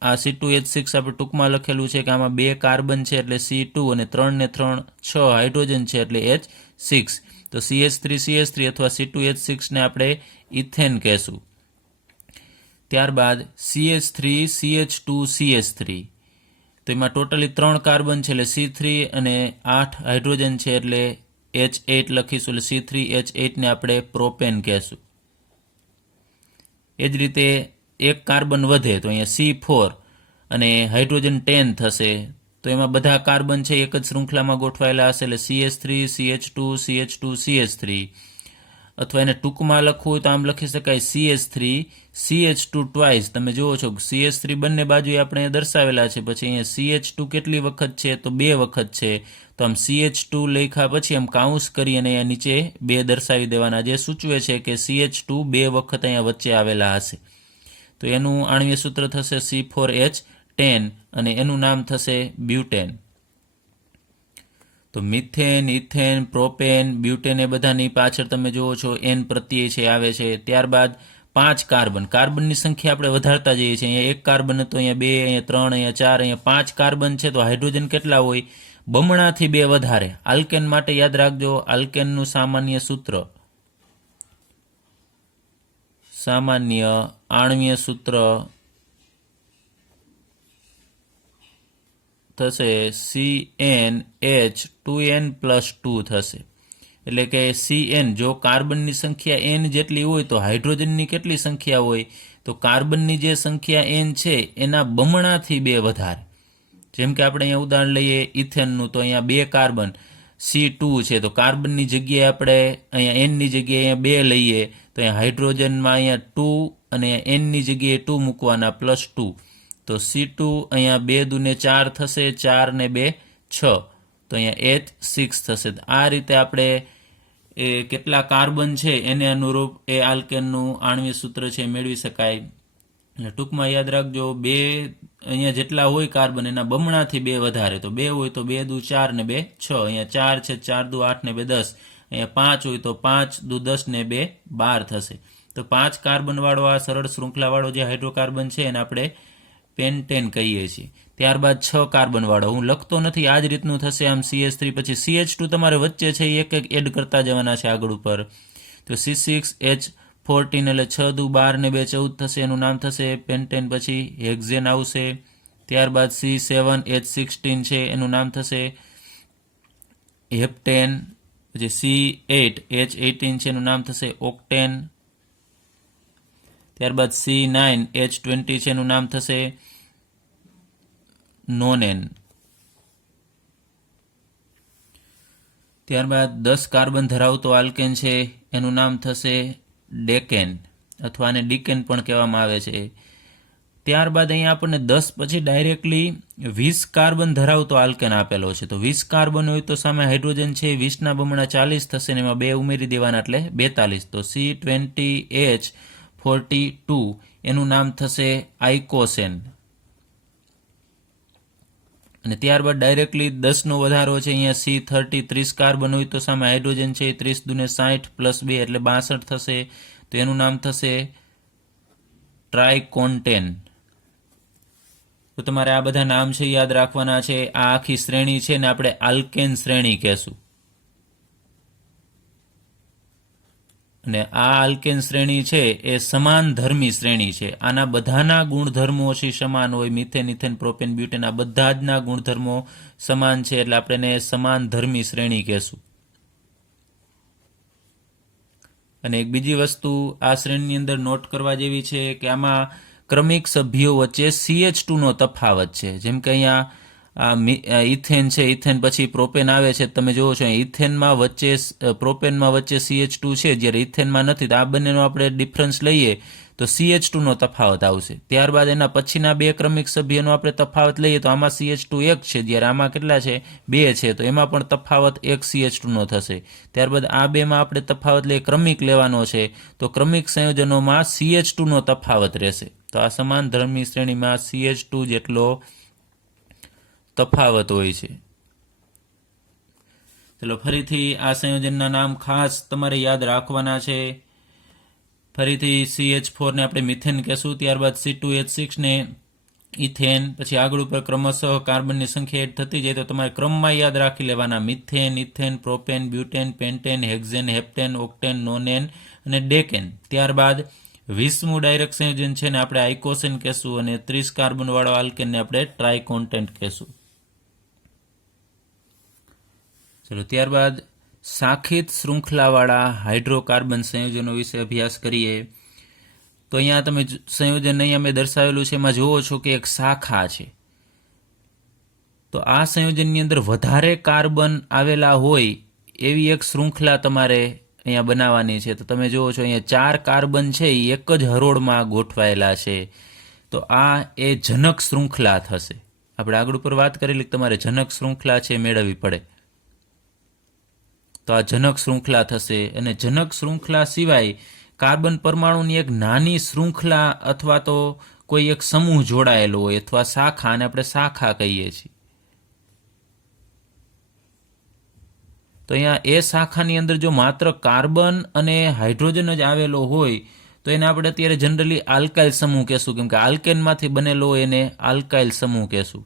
આ C2H6 આપણે ટૂંકમાં લખેલું છે કે આમાં 2 કાર્બન છે એટલે C2 અને 3 ને 3 6 હાઇડ્રોજન છે એટલે H6. તો CH3CH3 અથવા C2H6 ને આપણે ઇથેન કહેશું. ત્યારબાદ CH3CH2CH3. તો એમાં ટોટલી 3 કાર્બન છે એટલે C3 અને 8 હાઇડ્રોજન છે એટલે H8 લખીશું. એટલે C3H8 ને આપણે પ્રોપેન કહેશું. એ જ રીતે એક કાર્બન વધે તો અહીંયા C4 અને હાઇડ્રોજન 10 થશે. તો એમાં બધા કાર્બન છે એક જ શૃંખલામાં ગોઠવાયેલા હશે એટલે CH3, CH2, CH2, CH3. અથવા એને ટૂંકમાં લખવું હોય તો આમ લખી શકાય CH3, CH2 ટ્વાઇસ. તમે જુઓ છો CH3 બંને બાજુએ આપણે દર્શાવેલા છે. પછી અહીંયા CH2 કેટલી વખત છે તો 2 વખત છે. તો આમ CH2 લખ્યા પછી આમ કાઉન્સ કરી અને અહીંયા નીચે 2 દર્શાવી દેવાના, જે સૂચવે છે કે CH2 2 વખત અહીંયા વચ્ચે આવેલા હશે. તો એનું આણ્વીય સૂત્ર થશે C4H10 અને એનું નામ થશે બ્યુટેન. તો મિથેન, ઇથેન, પ્રોપેન, બ્યુટેન એ બધાની પાછળ તમે જુઓ છો N પ્રત્યય છે આવે છે. ત્યારબાદ 5 કાર્બન, કાર્બનની સંખ્યા આપણે વધારતા જઈએ છીએ. અહીંયા 1 કાર્બન હતો, અહીંયા 2, અહીંયા 3, અહીંયા 4, અહીંયા 5 કાર્બન છે. તો હાઇડ્રોજન કેટલા હોય? બમણાથી 2 વધારે. આલ્કેન માટે યાદ રાખજો, આલ્કેનનું સામાન્ય સૂત્ર, સામાન્ય આણ્વીય સૂત્ર થશે CnH2n+2 થશે. એટલે કે Cn, જો કાર્બનની સંખ્યા n જેટલી હોય તો હાઇડ્રોજનની કેટલી સંખ્યા હોય? તો કાર્બનની જે સંખ્યા n છે એના બમણાથી 2 વધારે. જેમ કે આપણે અહીંયા ઉદાહરણ લઈએ ઇથેનનું, તો અહીંયા 2 કાર્બન C2 છે, તો કાર્બનની જગ્યાએ આપણે અહીંયા n ની જગ્યાએ અહીંયા 2 લઈએ તો અહીંયા હાઇડ્રોજનમાં અહીંયા 2 અને n ની જગ્યાએ 2 મૂકવાના +2. તો C2 અહીંયા 2 દુને 4 થશે, 4 ને 2 6, તો અહીંયા H6 થશે. આ રીતે આપણે એ કેટલા કાર્બન છે એને અનુરૂપ એ આલ્કેનનું આણ્વીય સૂત્ર છે મેળવી શકાય. એટલે ટૂંકમાં યાદ રાખજો, બે અહીંયા જેટલા હોય કાર્બન એના બમણાથી બે વધારે, તો બે હોય તો 2 દુ 4 ને 2 6, અહીંયા 4 છે, 4 દુ 8 ને 2 10, અહીંયા 5 હોય તો 5 દુ 10 ને 2 12 થશે. તો 5 કાર્બનવાળો આ સરળ શૃંખલાવાળો જે હાઇડ્રોકાર્બન છે એને આપણે પેન્ટેન કહીએ છીએ. ત્યારબાદ 6 કાર્બનવાળો હું લખતો નથી, આ જ રીતનું થશે. આમ CH3 પછી CH2 તમારે વચ્ચે છે એક એક એડ કરતા જવાના છે આગળ ઉપર. તો C6H14 એટલે 6 દુ 12 ને 2 14 થશે, એનું નામ થશે પેન્ટેન. પછી હેક્ઝેન આવશે. ત્યારબાદ C7H16 છે એનું નામ થશે હેપ્ટેન. પછી C8H18 છે એનું નામ થશે ઓક્ટેન. ત્યારબાદ C9H20 છે એનું નામ થશે નોનેન. ત્યારબાદ 10 કાર્બન ધરાવતો આલ્કેન છે એનું નામ થશે ડેકેન, અથવા આને ડીકેન પણ કહેવામાં આવે છે. ત્યારબાદ અહીંયા આપણને 10 પછી ડાયરેક્ટલી 20 કાર્બન ધરાવતો આલ્કેન આપેલો છે. તો 20 કાર્બન હોય તો સામે હાઇડ્રોજન છે 20ના બમણા 40 થશે ને એમાં 2 ઉમેરી દેવાના એટલે 42. તો C20H42 એનું નામ થશે આઇકોસેન. અને ત્યારબાદ ડાયરેક્ટલી 10નો વધારો છે, અહીંયા C30 30 કાર્બન હોય તો સામે હાઇડ્રોજન છે 30 દુને 60 પ્લસ 2 એટલે 62 થશે. તો એનું નામ થશે ટ્રાઇકોન્ટેન. તો તમારે આ બધા નામ છે યાદ રાખવાના છે. આ આખી શ્રેણી છે ને આપણે આલ્કેન શ્રેણી કહેશું. અને આ આલ્કેન શ્રેણી છે એ સમાન ધર્મી શ્રેણી છે. આના બધાના ગુણધર્મો સમાન હોય. મિથેન, ઇથેન, પ્રોપેન, બ્યુટેન આ બધા જ ના ગુણધર્મો સમાન છે, એટલે આપણે એને સમાન ધર્મી શ્રેણી કહેશું. અને એક બીજી વસ્તુ આ શ્રેણીની અંદર નોટ કરવા જેવી છે કે આમાં ક્રમિક સભ્યો વચ્ચે CH2 નો તફાવત છે. જેમ કે અહીંયા ઇથેન છે, ઇથેન પછી પ્રોપેન આવે છે, તમે જુઓ છો ઇથેનમાં વચ્ચે પ્રોપેનમાં વચ્ચે CH2 છે, જ્યારે ઇથેનમાં નથી. તો આ બંનેનો આપણે ડિફરન્સ લઈએ તો CH2 નો તફાવત આવશે. ત્યારબાદ એના પછીના બે ક્રમિક સભ્યનો આપણે તફાવત લઈએ તો આમાં CH2 1 છે, જ્યારે આમાં કેટલા છે 2 છે, તો એમાં પણ તફાવત 1 CH2 નો થશે. ત્યારબાદ આ બેમાં આપણે તફાવત લઈએ ક્રમિક લેવાનો છે, તો ક્રમિક સંયોજનોમાં CH2 નો તફાવત રહેશે. તો આ સમાન ધર્મી શ્રેણીમાં CH2 જેટલો તફાવત હોય છે. ચલો ફરીથી આ સંયોજનના નામ ખાસ તમારે યાદ રાખવાના છે. ફરીથી CH4 ને આપણે મિથેન કહેશું, ત્યારબાદ C2H6 ને ઇથેન, પછી આગળ ઉપર ક્રમશઃ કાર્બનની સંખ્યા એડ થતી જાય તો તમારે ક્રમમાં યાદ રાખી લેવાના. Methane, ethane, propane, butane, pentane, hexane, heptane, octane, nonane અને ડેકેન. ત્યારબાદ 20મું ડાયરેક્ટ સંયોજન છે ને આપણે આઇકોસેન કહેશું, અને 30 કાર્બનવાળો આલ્કેનને આપણે ટ્રાઇકોન્ટેન્ટ કહેશું. ચલો ત્યારબાદ શાખિત શૃંખલાવાળા હાઇડ્રોકાર્બન સંયોજનો વિશે અભ્યાસ કરીએ. તો અહીંયા તમે સંયોજન અહીંયા મેં દર્શાવેલું છે, એમાં જુઓ છો કે એક શાખા છે. તો આ સંયોજનની અંદર વધારે કાર્બન આવેલા હોય એવી એક શૃંખલા તમારે અહીંયા બનાવવાની છે. તો તમે જુઓ છો અહીંયા 4 કાર્બન છે એ એક જ હરોળમાં ગોઠવાયેલા છે. તો આ એ જનક શૃંખલા થશે. આપણે આગળ ઉપર વાત કરેલી તમારે જનક શૃંખલા છે મેળવવી પડે. તો આ જનક શૃંખલા થશે. અને જનક શૃંખલા સિવાય કાર્બન પરમાણુની એક નાની શૃંખલા અથવા તો કોઈ એક સમૂહ જોડાયેલો હોય અથવા શાખા, અને આપણે શાખા કહીએ છીએ. તો અહીંયા એ શાખાની અંદર જો માત્ર કાર્બન અને હાઇડ્રોજન જ આવેલો હોય તો એને આપણે અત્યારે જનરલી આલ્કાઇલ સમૂહ કહેશું, કેમ કે આલ્કેનમાંથી બનેલો હોય એને આલ્કાઇલ સમૂહ કહેશું.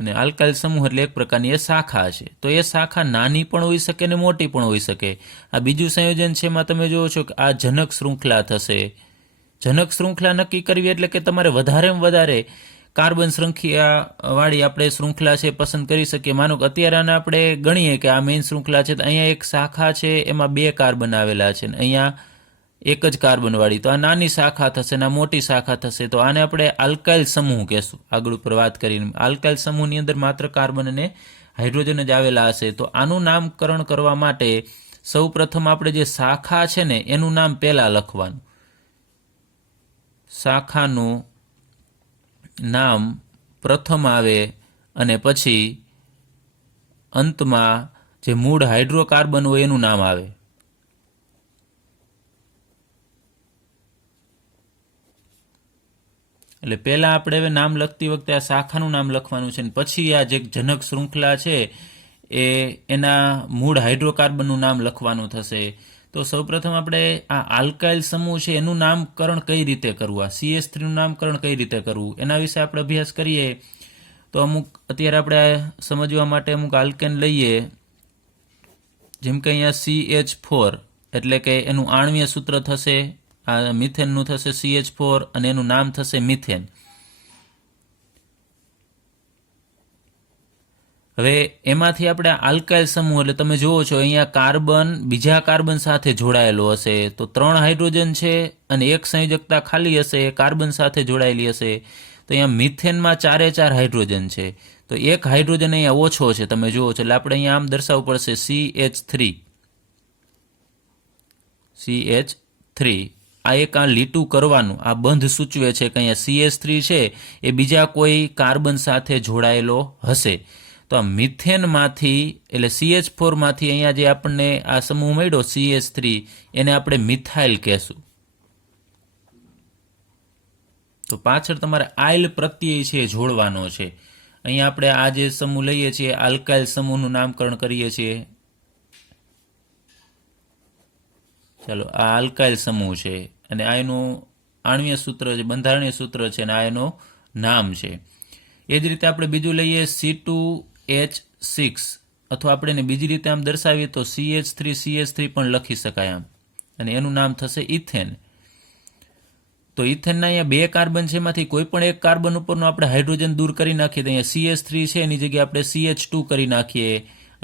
અને આલ્કાઇલ સમૂહ એટલે એક પ્રકારની એ શાખા છે. તો એ શાખા નાની પણ હોઈ શકે ને મોટી પણ હોઈ શકે. આ બીજું સંયોજન છે એમાં તમે જુઓ છો કે આ જનક શૃંખલા થશે. જનક શૃંખલા નક્કી કરવી એટલે કે તમારે વધારેમાં વધારે કાર્બન વાળી આપણે શૃંખલા છે પસંદ કરી શકીએ. માનો કે અત્યારે આને આપણે ગણીએ કે આ મેઇન શૃંખલા છે, તો અહીંયા એક શાખા છે એમાં 2 કાર્બન આવેલા છે, ને અહીંયા એક જ કાર્બનવાળી. તો આ નાની શાખા થશે ને આ મોટી શાખા થશે. તો આને આપણે આલ્કાઇલ સમૂહ કહેશું. આગળ ઉપર વાત કરીને આલ્કાઇલ સમૂહની અંદર માત્ર કાર્બન અને હાઇડ્રોજન જ આવેલા હશે. તો આનું નામકરણ કરવા માટે સૌ પ્રથમ આપણે જે શાખા છે ને એનું નામ પહેલા લખવાનું. શાખાનું નામ પ્રથમ આવે અને પછી અંતમાં જે મૂળ હાઇડ્રોકાર્બન હોય એનું નામ આવે. એટલે પહેલાં આપણે હવે નામ લખતી વખતે આ શાખાનું નામ લખવાનું છે, અને પછી આ જે જનક શૃંખલા છે એના મૂળ હાઇડ્રોકાર્બનનું નામ લખવાનું થશે. તો સૌપ્રથમ આપણે આ આલ્કાઇલ સમૂહ છે એનું નામકરણ કઈ રીતે કરવું, આ CH3નું નામકરણ કઈ રીતે કરવું, એના વિશે આપણે અભ્યાસ કરીએ. તો અમુક અત્યારે આપણે સમજવા માટે અમુક આલ્કેન લઈએ, જેમ કે અહીંયા CH4 એટલે કે એનું આણ્વીય સૂત્ર થશે, આ મિથેનનું થશે CH4 અને એનું નામ થશે મિથેન. હવે એમાંથી આપણે આલ્કાઇલ સમૂહ એટલે તમે જુઓ છો અહીંયા કાર્બન બીજા કાર્બન સાથે જોડાયેલો હશે, તો 3 હાઇડ્રોજન છે અને એક સંયોજકતા ખાલી હશે, એ કાર્બન સાથે જોડાયેલી હશે. તો અહીંયા મિથેનમાં 4 હાઇડ્રોજન છે, તો એક હાઇડ્રોજન અહીંયા ઓછો છે તમે જુઓ છો, એટલે આપણે અહીંયા આમ દર્શાવવું પડશે CH3. આ એક આ લીટું કરવાનું, આ બંધ સૂચવે છે કે અહીંયા CH3 છે એ બીજા કોઈ કાર્બન સાથે જોડાયેલો હશે. તો આ મિથેનમાંથી એટલે CH4માંથી અહીંયા જે આપણને આ સમૂહ મળ્યો CH3 એને આપણે મિથાઇલ કહેશું. તો પાછળ તમારે આઇલ પ્રત્યય છે જોડવાનો છે. અહીંયા આપણે આ જે સમૂહ લઈએ છીએ આલ્કાઇલ સમૂહનું નામકરણ કરીએ છીએ. ચાલો, આ આલ્કાઇલ સમૂહ છે અને આ એનું આણ્વીય સૂત્ર છે, બંધારણીય સૂત્ર છે અને આ એનું નામ છે. એ જ રીતે આપણે બીજું લઈએ C2H6, અથવા આપણે એને બીજી રીતે આમ દર્શાવીએ તો CH3 પણ લખી શકાય આમ, અને એનું નામ થશે ઇથેન. તો ઇથેનના અહીંયા 2 કાર્બન છે, એમાંથી કોઈ પણ એક કાર્બન ઉપરનો આપણે હાઇડ્રોજન દૂર કરી નાખીએ તો અહીંયા CH3 છે એની જગ્યાએ આપણે CH2 કરી નાખીએ,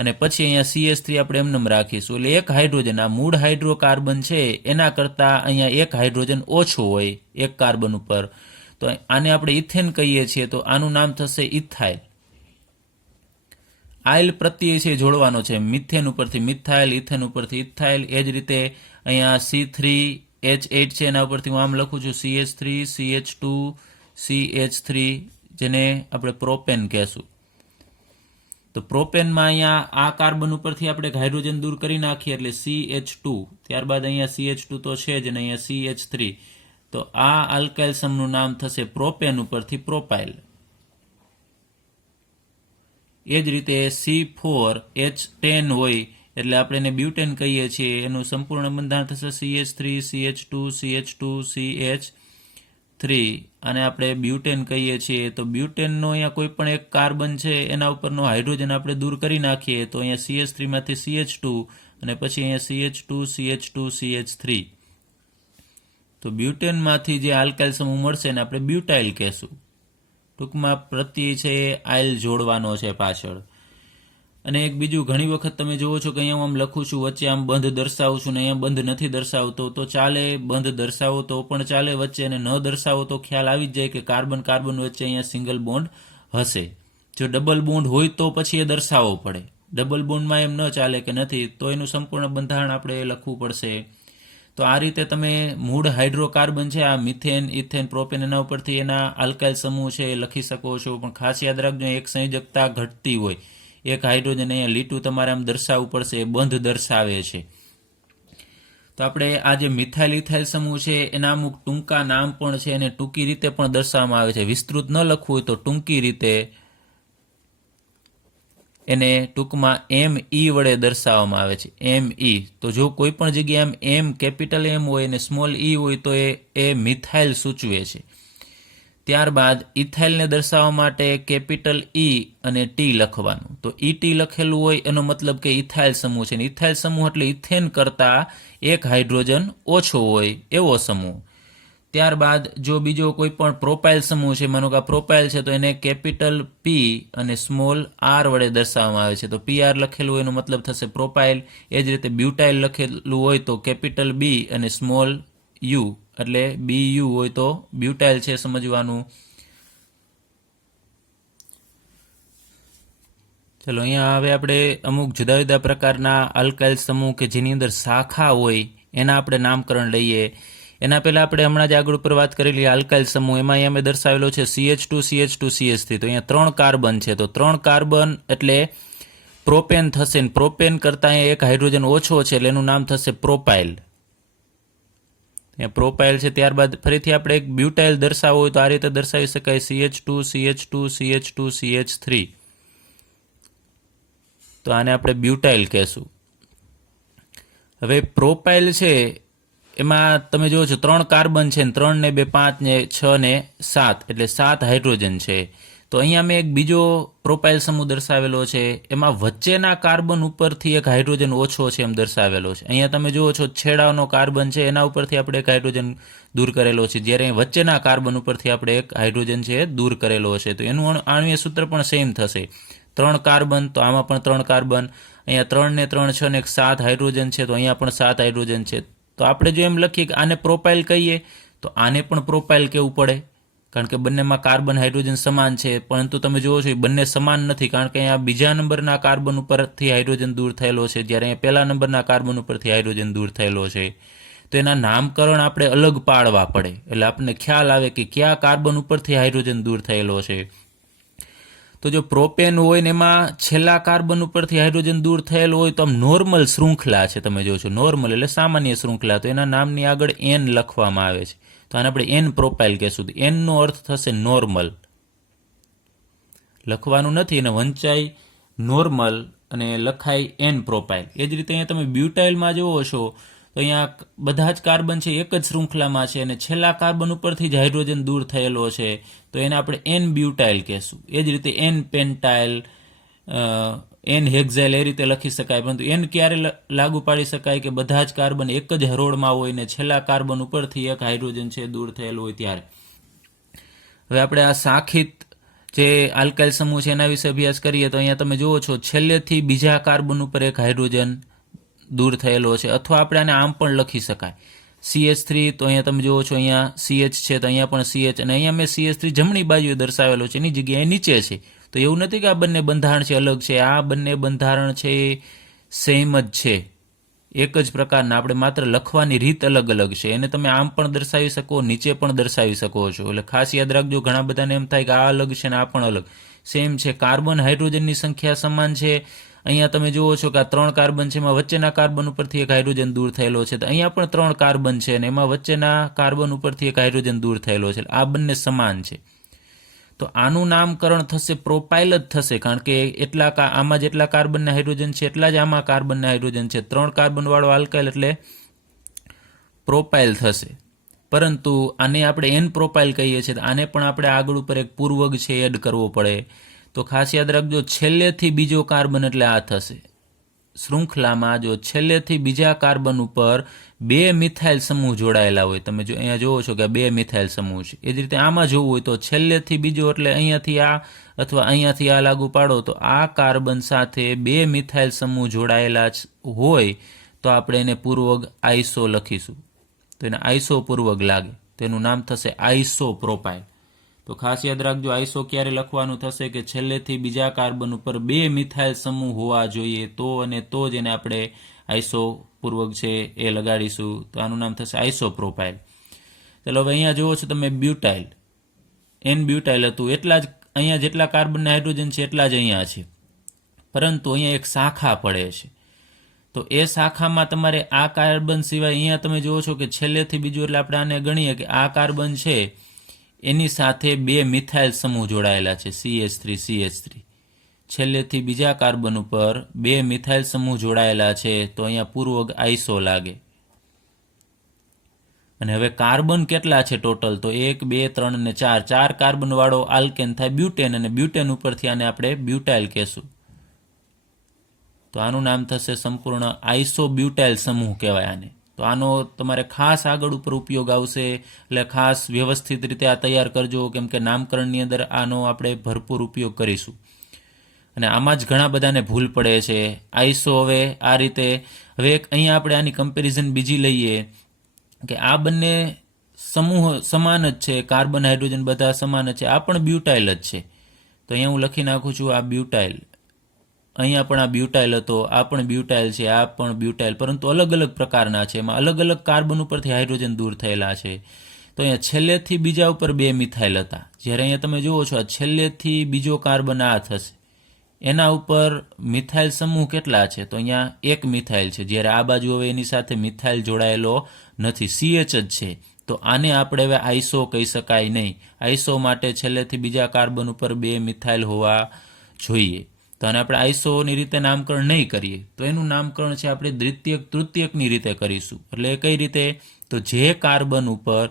અને પછી અહીંયા CH3 આપણે એમનેમ રાખીશું. એટલે એક હાઇડ્રોજન આ મૂળ હાઇડ્રોકાર્બન છે એના કરતાં અહીંયા એક હાઇડ્રોજન ઓછું હોય એક કાર્બન ઉપર, તો આને આપણે ઇથેન કહીએ છીએ. તો આનું નામ થશે ઇથાઇલ. આઇલ પ્રત્યય છે જોડવાનો છે, મિથેન ઉપરથી મિથાઇલ, ઇથેન ઉપરથી ઇથાઇલ. એ જ રીતે અહીંયા C3H8 છે એના ઉપરથી હું આમ લખું છું CH3 CH2 CH3, જેને આપણે પ્રોપેન કહેશું. તો પ્રોપેનમાં અહીંયા આ કાર્બન ઉપરથી આપણે હાઇડ્રોજન દૂર કરી નાખીએ એટલે CH2, ત્યારબાદ અહીંયા CH2 તો છે જ, અને અહીંયા CH3. તો આ આલ્કાઇલ સમૂહનું નામ થશે પ્રોપેન ઉપરથી પ્રોપાઇલ. એ જ રીતે C4H10 હોય એટલે આપણે એને બ્યુટેન કહીએ છીએ, એનું સંપૂર્ણ બંધારણ થશે CH3 CH2 CH2 CH3, અને આપણે બ્યુટેન કહીએ છીએ. તો બ્યુટેનનો અહીંયા કોઈ પણ એક કાર્બન છે એના ઉપરનો હાઇડ્રોજન આપણે દૂર કરી નાખીએ તો અહીંયા CH3માંથી CH2 અને પછી અહીંયા CH2 CH2 CH3. તો બ્યુટેનમાંથી જે આલ્કાઇલ સમૂહ મળશે એને આપણે બ્યુટાઇલ કહેશું. ટૂંકમાં પ્રત્યય છે એ આઇલ જોડવાનો છે પાછળ. અને એક બીજું, ઘણી વખત તમે જુઓ છો કે અહીંયા હું આમ લખું છું, વચ્ચે આમ બંધ દર્શાવું છું ને અહીંયા બંધ નથી દર્શાવતો, તો ચાલે, બંધ દર્શાવો તો પણ ચાલે વચ્ચે, અને ન દર્શાવો તો ખ્યાલ આવી જ જાય કે કાર્બન કાર્બન વચ્ચે અહીંયા સિંગલ બોન્ડ હશે. જો ડબલ બોન્ડ હોય તો પછી એ દર્શાવવો પડે, ડબલ બોન્ડમાં એમ ન ચાલે કે નથી, તો એનું સંપૂર્ણ બંધારણ આપણે લખવું પડશે. તો આ રીતે તમે મૂળ હાઇડ્રોકાર્બન છે આ મિથેન, ઇથેન, પ્રોપેન, એના ઉપરથી એના આલ્કાઇલ સમૂહ છે એ લખી શકો છો. પણ ખાસ યાદ રાખજો, એક સંયોજકતા ઘટતી હોય, એક હાઇડ્રોજન અહીંયા લીટું તમારે આમ દર્શાવવું પડશે, એ બંધ દર્શાવે છે. તો આપણે આ જે મિથાઇલ ઇથાઇલ સમૂહ છે એના અમુક ટૂંકા નામ પણ છે, અને ટૂંકી રીતે પણ દર્શાવવામાં આવે છે. વિસ્તૃત ન લખવું હોય તો ટૂંકી રીતે એને ટૂંકમાં ME વડે દર્શાવવામાં આવે છે, ME. તો જો કોઈ પણ જગ્યાએ આમ M, કેપિટલ M હોય અને સ્મોલ E હોય તો એ મિથાઇલ સૂચવે છે. ત્યારબાદ ઇથાઇલને દર્શાવવા માટે કેપિટલ E અને T લખવાનું. તો ET લખેલું હોય એનો મતલબ કે ઇથાઇલ સમૂહ છે, અને ઇથાઇલ સમૂહ એટલે ઇથેન કરતાં એક હાઇડ્રોજન ઓછો હોય એવો સમૂહ. ત્યારબાદ જો બીજો કોઈ પણ પ્રોપાઇલ સમૂહ છે, માનો કે આ પ્રોપાઇલ છે, તો એને કેપિટલ P અને સ્મોલ R વડે દર્શાવવામાં આવે છે. તો PR લખેલું હોય એનો મતલબ થશે પ્રોપાઇલ. એ જ રીતે બ્યુટાઇલ લખેલું હોય તો કેપિટલ B અને સ્મોલ U, એટલે BU હોય તો બ્યુટાઇલ છે સમજવાનું. ચલો, અહીંયા હવે આપણે અમુક જુદા જુદા પ્રકારના આલ્કાઇલ સમૂહ કે જેની અંદર શાખા હોય એના આપણે નામકરણ લઈએ. એના પહેલાં આપણે હમણાં જ આગળ ઉપર વાત કરેલી આલ્કાઇલ સમૂહ, એમાં અહીંયા મેં દર્શાવેલો છે CH2 CH2 CH3. તો અહીંયા 3 કાર્બન છે, તો 3 કાર્બન એટલે પ્રોપેન થશે, ને પ્રોપેન કરતાં એક હાઇડ્રોજન ઓછો છે એટલે એનું નામ થશે પ્રોપાઇલ. ત્યાં પ્રોપાઇલ છે, ત્યારબાદ ફરીથી આપણે એક બ્યુટાઇલ દર્શાવવો હોય તો આ રીતે દર્શાવી શકાય CH2 CH2 CH2 CH3. તો આને આપણે બ્યુટાઇલ કહેશું. હવે પ્રોપાઇલ છે એમાં તમે જુઓ છો 3 કાર્બન છે, 3 ને 2 5 ને 6 ને 7 એટલે 7 હાઇડ્રોજન છે. તો અહીંયા મેં એક બીજો પ્રોપાઇલ સમૂહ દર્શાવેલો છે, એમાં વચ્ચેના કાર્બન ઉપરથી એક હાઇડ્રોજન ઓછો છે એમ દર્શાવેલો છે. અહીંયા તમે જુઓ છો છેડાનો કાર્બન છે એના ઉપરથી આપણે એક હાઇડ્રોજન દૂર કરેલો છે, જ્યારે વચ્ચેના કાર્બન ઉપરથી આપણે એક હાઇડ્રોજન છે દૂર કરેલો છે. તો એનું આણ્વીય સૂત્ર પણ સેમ થશે, 3 કાર્બન તો આમાં પણ 3 કાર્બન, અહીંયા 3 ને 3 6 ને 7 હાઇડ્રોજન છે તો અહીંયા પણ 7 હાઇડ્રોજન છે. તો આપણે જો એમ લખીએ કે આને પ્રોપાઇલ કહીએ તો આને પણ પ્રોપાઇલ કહેવું પડે, કારણ કે બંનેમાં કાર્બન હાઇડ્રોજન સમાન છે. પરંતુ તમે જુઓ છો એ બંને સમાન નથી, કારણ કે અહીંયા બીજા નંબરના કાર્બન ઉપરથી હાઇડ્રોજન દૂર થયેલો છે, જ્યારે અહીંયા પહેલા નંબરના કાર્બન ઉપરથી હાઇડ્રોજન દૂર થયેલો છે. તો એના નામકરણ આપણે અલગ પાડવા પડે, એટલે આપણને ખ્યાલ આવે કે કયા કાર્બન ઉપરથી હાઇડ્રોજન દૂર થયેલો છે. તો જો પ્રોપેન હોય ને એમાં છેલ્લા કાર્બન ઉપરથી હાઇડ્રોજન દૂર થયેલો હોય તો આમ નોર્મલ શૃંખલા છે, તમે જો છો નોર્મલ એટલે સામાન્ય શૃંખલા, તો એના નામની આગળ N લખવામાં આવે છે. તો આને આપણે N પ્રોપાઇલ કહેશું. N નો અર્થ થશે નોર્મલ, લખવાનું નથી, એને વંચાઈ નોર્મલ અને લખાય N પ્રોપાઇલ. એ જ રીતે અહીંયા તમે બ્યુટાઇલમાં જુઓ છો તો અહીંયા બધા જ કાર્બન છે એક જ શૃંખલામાં છે અને છેલ્લા કાર્બન ઉપરથી જ હાઇડ્રોજન દૂર થયેલો છે, તો એને આપણે N બ્યુટાઇલ કહેશું. એ જ રીતે N પેન્ટાઇલ, N હેક્ઝાઇલ એ રીતે લખી શકાય. પરંતુ N ક્યારે લાગુ પાડી શકાય કે બધા જ કાર્બન એક જ હરોળમાં હોય ને છેલ્લા કાર્બન ઉપરથી એક હાઇડ્રોજન છે દૂર થયેલું હોય ત્યારે. હવે આપણે આ શાખિત જે આલ્કાઇલ સમૂહ છે એના વિશે અભ્યાસ કરીએ તો અહીંયા તમે જુઓ છો છેલ્લેથી બીજા કાર્બન ઉપર એક હાઇડ્રોજન દૂર થયેલો છે, અથવા આપણે આને આમ પણ લખી શકાય CH3. તો અહીંયા તમે જુઓ છો અહીંયા CH છે તો અહીંયા પણ CH, અને અહીંયા મેં CH3 જમણી બાજુએ દર્શાવેલો છે, એની જગ્યાએ નીચે છે. તો એવું નથી કે આ બંને બંધારણ છે અલગ છે, આ બંને બંધારણ છે સેમ જ છે, એક જ પ્રકારના, આપણે માત્ર લખવાની રીત અલગ અલગ છે. એને તમે આમ પણ દર્શાવી શકો, નીચે પણ દર્શાવી શકો છો. એટલે ખાસ યાદ રાખજો, ઘણા બધાને એમ થાય કે આ અલગ છે ને આ પણ અલગ, સેમ છે. કાર્બન હાઇડ્રોજનની સંખ્યા સમાન છે. અહીંયા તમે જુઓ છો કે આ 3 કાર્બન છે, એમાં વચ્ચેના કાર્બન ઉપરથી એક હાઇડ્રોજન દૂર થયેલો છે. તો અહીંયા પણ 3 કાર્બન છે અને એમાં વચ્ચેના કાર્બન ઉપરથી એક હાઇડ્રોજન દૂર થયેલો છે. આ બંને સમાન છે. તો આનું નામકરણ થશે પ્રોપાઇલ જ થશે, કારણ કે આમાં જેટલા કાર્બનના હાઇડ્રોજન છે એટલા જ આમાં કાર્બનના હાઇડ્રોજન છે. 3 કાર્બનવાળો આલ્કાઇલ એટલે પ્રોપાઇલ થશે. પરંતુ આને આપણે N પ્રોપાઇલ કહીએ છીએ, આને પણ આપણે આગળ ઉપર એક પૂર્વક છે એડ કરવો પડે. તો ખાસ યાદ રાખજો, છેલ્લેથી બીજો કાર્બન એટલે આ થશે. શૃંખલામાં જો છેલ્લેથી બીજા કાર્બન ઉપર 2 મિથાઇલ સમૂહ જોડાયેલા હોય, તમે જો અહીંયા જુઓ છો કે 2 મિથાઇલ સમૂહ છે. એ જ રીતે આમાં જોવું હોય તો છેલ્લેથી બીજો એટલે અહીંયાથી આ અથવા અહીંયાથી આ લાગુ પાડો તો આ કાર્બન સાથે 2 મિથાઇલ સમૂહ જોડાયેલા હોય તો આપણે એને પૂર્વક આઈસો લખીશું. તો એને આઈસો પૂર્વક લાગે તો એનું નામ થશે આઈસો પ્રોપાઇલ. તો ખાસ યાદ રાખજો, આઈસો ક્યારે લખવાનું થશે કે છેલ્લેથી બીજા કાર્બન ઉપર 2 મિથાઇલ સમૂહ હોવા જોઈએ તો, અને તો જ એને આપણે આઈસો પૂર્વક છે એ લગાડીશું. તો આનું નામ થશે આઈસો પ્રોપાઇલ. ચાલો હવે અહીંયા જુઓ છો તમે બ્યુટાઇલ, N બ્યુટાઇલ હતું, એટલા જ અહીંયા જેટલા કાર્બનના હાઇડ્રોજન છે એટલા જ અહીંયા છે, પરંતુ અહીંયા એક શાખા પડે છે. તો એ શાખામાં તમારે આ કાર્બન સિવાય અહીંયા તમે જુઓ છો કે છેલ્લેથી બીજું એટલે આપણે આને ગણીએ કે આ કાર્બન છે એની સાથે 2 મિથાઇલ સમૂહ જોડાયેલા છે CH3. છેલ્લેથી બીજા કાર્બન ઉપર 2 મિથાઇલ સમૂહ જોડાયેલા છે તો અહીંયા પૂર્વક આઈસો લાગે. અને હવે કાર્બન કેટલા છે ટોટલ? તો 1 2 3 અને 4 કાર્બન વાળો આલ્કેન થાય બ્યુટેન, અને બ્યુટેન ઉપરથી આને આપણે બ્યુટાઇલ કહેશું. તો આનું નામ થશે સંપૂર્ણ આઈસો બ્યુટાઇલ સમૂહ કહેવાય આને. તો આનો તમારે ખાસ આગળ ઉપર ઉપયોગ આવશે, એટલે ખાસ વ્યવસ્થિત રીતે આ તૈયાર કરજો, કેમ કે નામકરણની અંદર આનો આપણે ભરપૂર ઉપયોગ કરીશું. અને આમાં જ ઘણા બધાને ભૂલ પડે છે. આઈસો હવે આ રીતે, હવે અહીંયા આપણે આની કમ્પેરિઝન બીજી લઈએ કે આ બંને સમૂહ સમાન જ છે, કાર્બન હાઇડ્રોજન બધા સમાન જ છે, આ પણ બ્યુટાઇલ જ છે. તો અહીંયા હું લખી નાખું છું આ બ્યુટાઇલ, અહીંયા પણ આ બ્યુટાઇલ હતો, આ પણ બ્યુટાઇલ છે, આ પણ બ્યુટાઇલ, પરંતુ અલગ અલગ પ્રકારના છે, એમાં અલગ અલગ કાર્બન ઉપરથી હાઇડ્રોજન દૂર થયેલા છે. તો અહીંયા છેલ્લેથી બીજા ઉપર 2 મિથાઇલ હતા, જ્યારે અહીંયા તમે જુઓ છો આ છેલ્લેથી બીજો કાર્બન આ થશે, એના ઉપર મિથાઇલ સમૂહ કેટલા છે? તો અહીંયા એક મિથાઇલ છે, જ્યારે આ બાજુ હવે એની સાથે મિથાઇલ જોડાયેલો નથી, CH જ છે. તો આને આપણે હવે આઈસો કહી શકાય નહીં. આઈસો માટે છેલ્લેથી બીજા કાર્બન ઉપર 2 મિથાઇલ હોવા જોઈએ. તો આને આપણે આઈસોની રીતે નામકરણ નહીં કરીએ, તો એનું નામકરણ છે આપણે દ્વિતીયક તૃતીયકની રીતે કરીશું. એટલે કઈ રીતે? તો જે કાર્બન ઉપર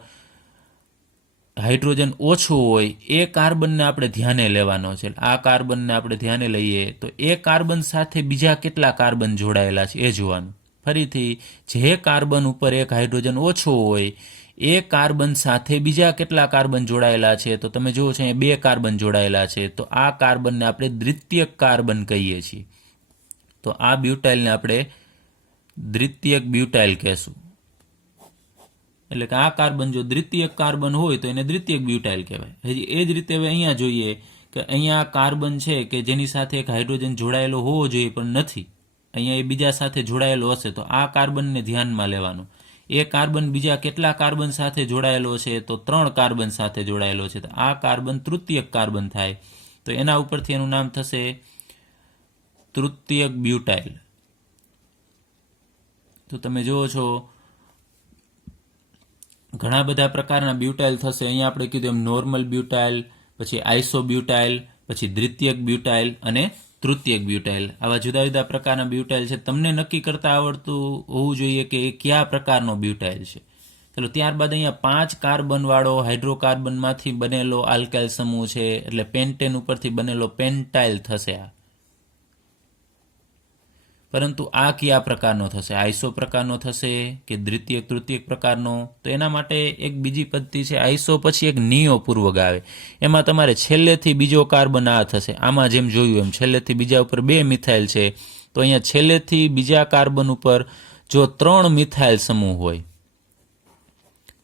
હાઇડ્રોજન ઓછો હોય એ કાર્બનને આપણે ધ્યાને લેવાનો છે. આ કાર્બનને આપણે ધ્યાને લઈએ તો એ કાર્બન સાથે બીજા કેટલા કાર્બન જોડાયેલા છે એ જોવાનું. ફરીથી, જે કાર્બન ઉપર એક હાઇડ્રોજન ઓછો હોય એ કાર્બન સાથે બીજા કેટલા કાર્બન જોડાયેલા છે? તો તમે જુઓ છો અહીંયા 2 કાર્બન જોડાયેલા છે. તો આ કાર્બનને આપણે દ્વિતીયક કાર્બન કહીએ છીએ. તો આ બ્યુટાઇલને આપણે દ્વિતીયક બ્યુટાઇલ કહેશું. એટલે કે આ કાર્બન જો દ્વિતીયક કાર્બન હોય તો એને દ્વિતીયક બ્યુટાઇલ કહેવાય. હજી એ જ રીતે હવે અહીંયા જોઈએ કે અહીંયા કાર્બન છે કે જેની સાથે એક હાઇડ્રોજન જોડાયેલો હોવો જોઈએ પણ નથી. અહીંયા એ બીજા સાથે જોડાયેલો હશે તો આ કાર્બનને ધ્યાનમાં લેવાનો. એ કાર્બન બીજા કેટલા કાર્બન સાથે જોડાયેલો છે? તો 3 કાર્બન સાથે જોડાયેલો છે. તો આ કાર્બન તૃતીયક કાર્બન થાય. તો એના ઉપરથી એનું નામ થશે તૃતીયક બ્યુટાઇલ. તો તમે જુઓ છો ઘણા બધા પ્રકારના બ્યુટાઇલ થશે. અહીંયા આપણે કીધું એમ નોર્મલ બ્યુટાઇલ, પછી આઈસો બ્યુટાઇલ, પછી દ્વિતીયક બ્યુટાઇલ અને તૃતીયક બ્યુટાઇલ. આવા જુદા જુદા પ્રકારના બ્યુટાઇલ છે. તમને નક્કી કરતા આવડતું હોવું જોઈએ કે એ કયા પ્રકારનો બ્યુટાઇલ છે. ચલો, ત્યારબાદ અહીંયા 5 કાર્બનવાળો હાઇડ્રોકાર્બનમાંથી બનેલો આલ્કાઇલ સમૂહ છે, એટલે પેન્ટેન ઉપરથી બનેલો પેન્ટાઇલ થશે આ. પરંતુ આ કયા પ્રકારનો થશે? આઈસો પ્રકારનો થશે કે દ્વિતીયક તૃતીયક પ્રકારનો? તો એના માટે એક બીજી પદ્ધતિ છે, આઈસો પછી એક નિયો પૂર્વક આવે. એમાં તમારે છેલ્લેથી બીજો કાર્બન આ થશે. આમાં જેમ જોયું એમ છેલ્લેથી બીજા ઉપર 2 મિથાઇલ છે. તો અહીંયા છેલ્લેથી બીજા કાર્બન ઉપર જો 3 મિથાઇલ સમૂહ હોય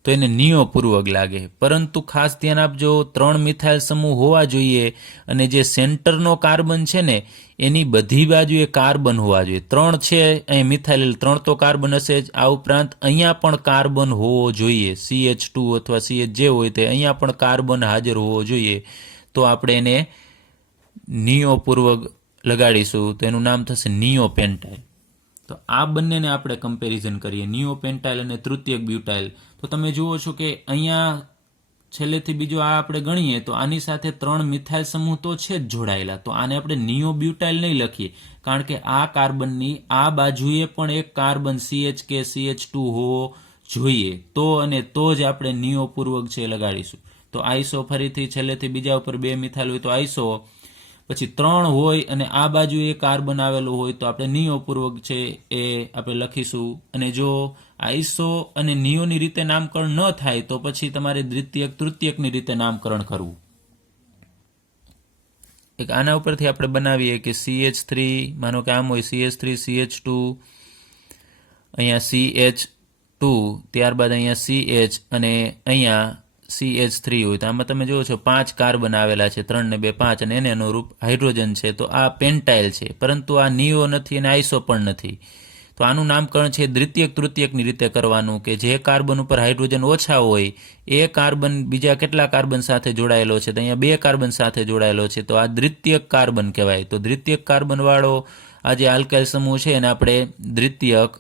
તો એને નિયો પૂર્વક લાગે. પરંતુ ખાસ ધ્યાન આપજો, 3 મિથાઇલ સમૂહ હોવા જોઈએ અને જે સેન્ટરનો કાર્બન છે ને એની બધી બાજુએ કાર્બન હોવા જોઈએ. 3 છે અહીં મિથાઇલ, 3 તો કાર્બન હશે જ. આ ઉપરાંત અહીંયા પણ કાર્બન હોવો જોઈએ. CH2 અથવા CH જે હોય તે અહીંયા પણ કાર્બન હાજર હોવો જોઈએ. તો આપણે એને નિયો પૂર્વક લગાડીશું તો એનું નામ થશે નિયો પેન્ટાઇલ. તો આ બંનેને આપણે કમ્પેરિઝન કરીએ, નિયો પેન્ટાઇલ અને તૃતીયક બ્યુટાઇલ. તો તમે જુઓ છો કે અહીંયા છેલ્લેથી બીજો આ આપણે ગણીએ તો આની સાથે 3 મિથાઇલ સમૂહ તો છે જ જોડાયેલા. તો આને આપણે નિયો બ્યુટાઇલ નહીં લખીએ, કારણ કે આ કાર્બનની આ બાજુએ પણ એક કાર્બન CH કે CH2 હોવો જોઈએ. તો અને તો જ આપણે નિયો પૂર્વક છે લગાડીશું. તો આઈસો ફરીથી છેલ્લેથી બીજા ઉપર 2 મિથાઇલ હોય તો આઈસો, પછી 3 હોય અને આ બાજુ એ કાર્બન આવેલું હોય તો આપણે નિયો પૂર્વક છે એ આપણે લખીશું. અને જો આઈસો અને નિયોની રીતે નામકરણ ન થાય તો પછી તમારે દ્વિતીયક તૃતીયકની રીતે નામકરણ કરવું. એક આના ઉપરથી આપણે બનાવીએ કે CH3, માનો કે આમ હોય CH3 CH2, અહીંયા CH2, ત્યારબાદ અહીંયા CH અને અહીંયા CH3 હોય. તો આમાં તમે જુઓ છો 5 કાર્બન આવેલા છે, 3 ને 2 5, અને એને અનુરૂપ હાઇડ્રોજન છે. તો આ પેન્ટાઇલ છે, પરંતુ આ નિયો નથી અને આઈસો પણ નથી. તો આનું નામકરણ છે દ્વિતીયક તૃતીયકની રીતે કરવાનું, કે જે કાર્બન ઉપર હાઇડ્રોજન ઓછા હોય એ કાર્બન બીજા કેટલા કાર્બન સાથે જોડાયેલો છે? તો અહીંયા 2 કાર્બન સાથે જોડાયેલો છે. તો આ દ્વિતીયક કાર્બન કહેવાય. તો દ્વિતીયક કાર્બન વાળો આ જે આલ્કાઇલ સમૂહ છે એને આપણે દ્વિતીયક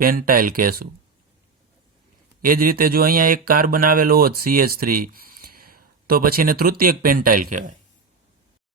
પેન્ટાઇલ કહેશું. એ જ રીતે જો અહીંયા એક કાર્બન આવેલો હોત CH3 તો પછી એને તૃતીયક પેન્ટાઇલ કહેવાય.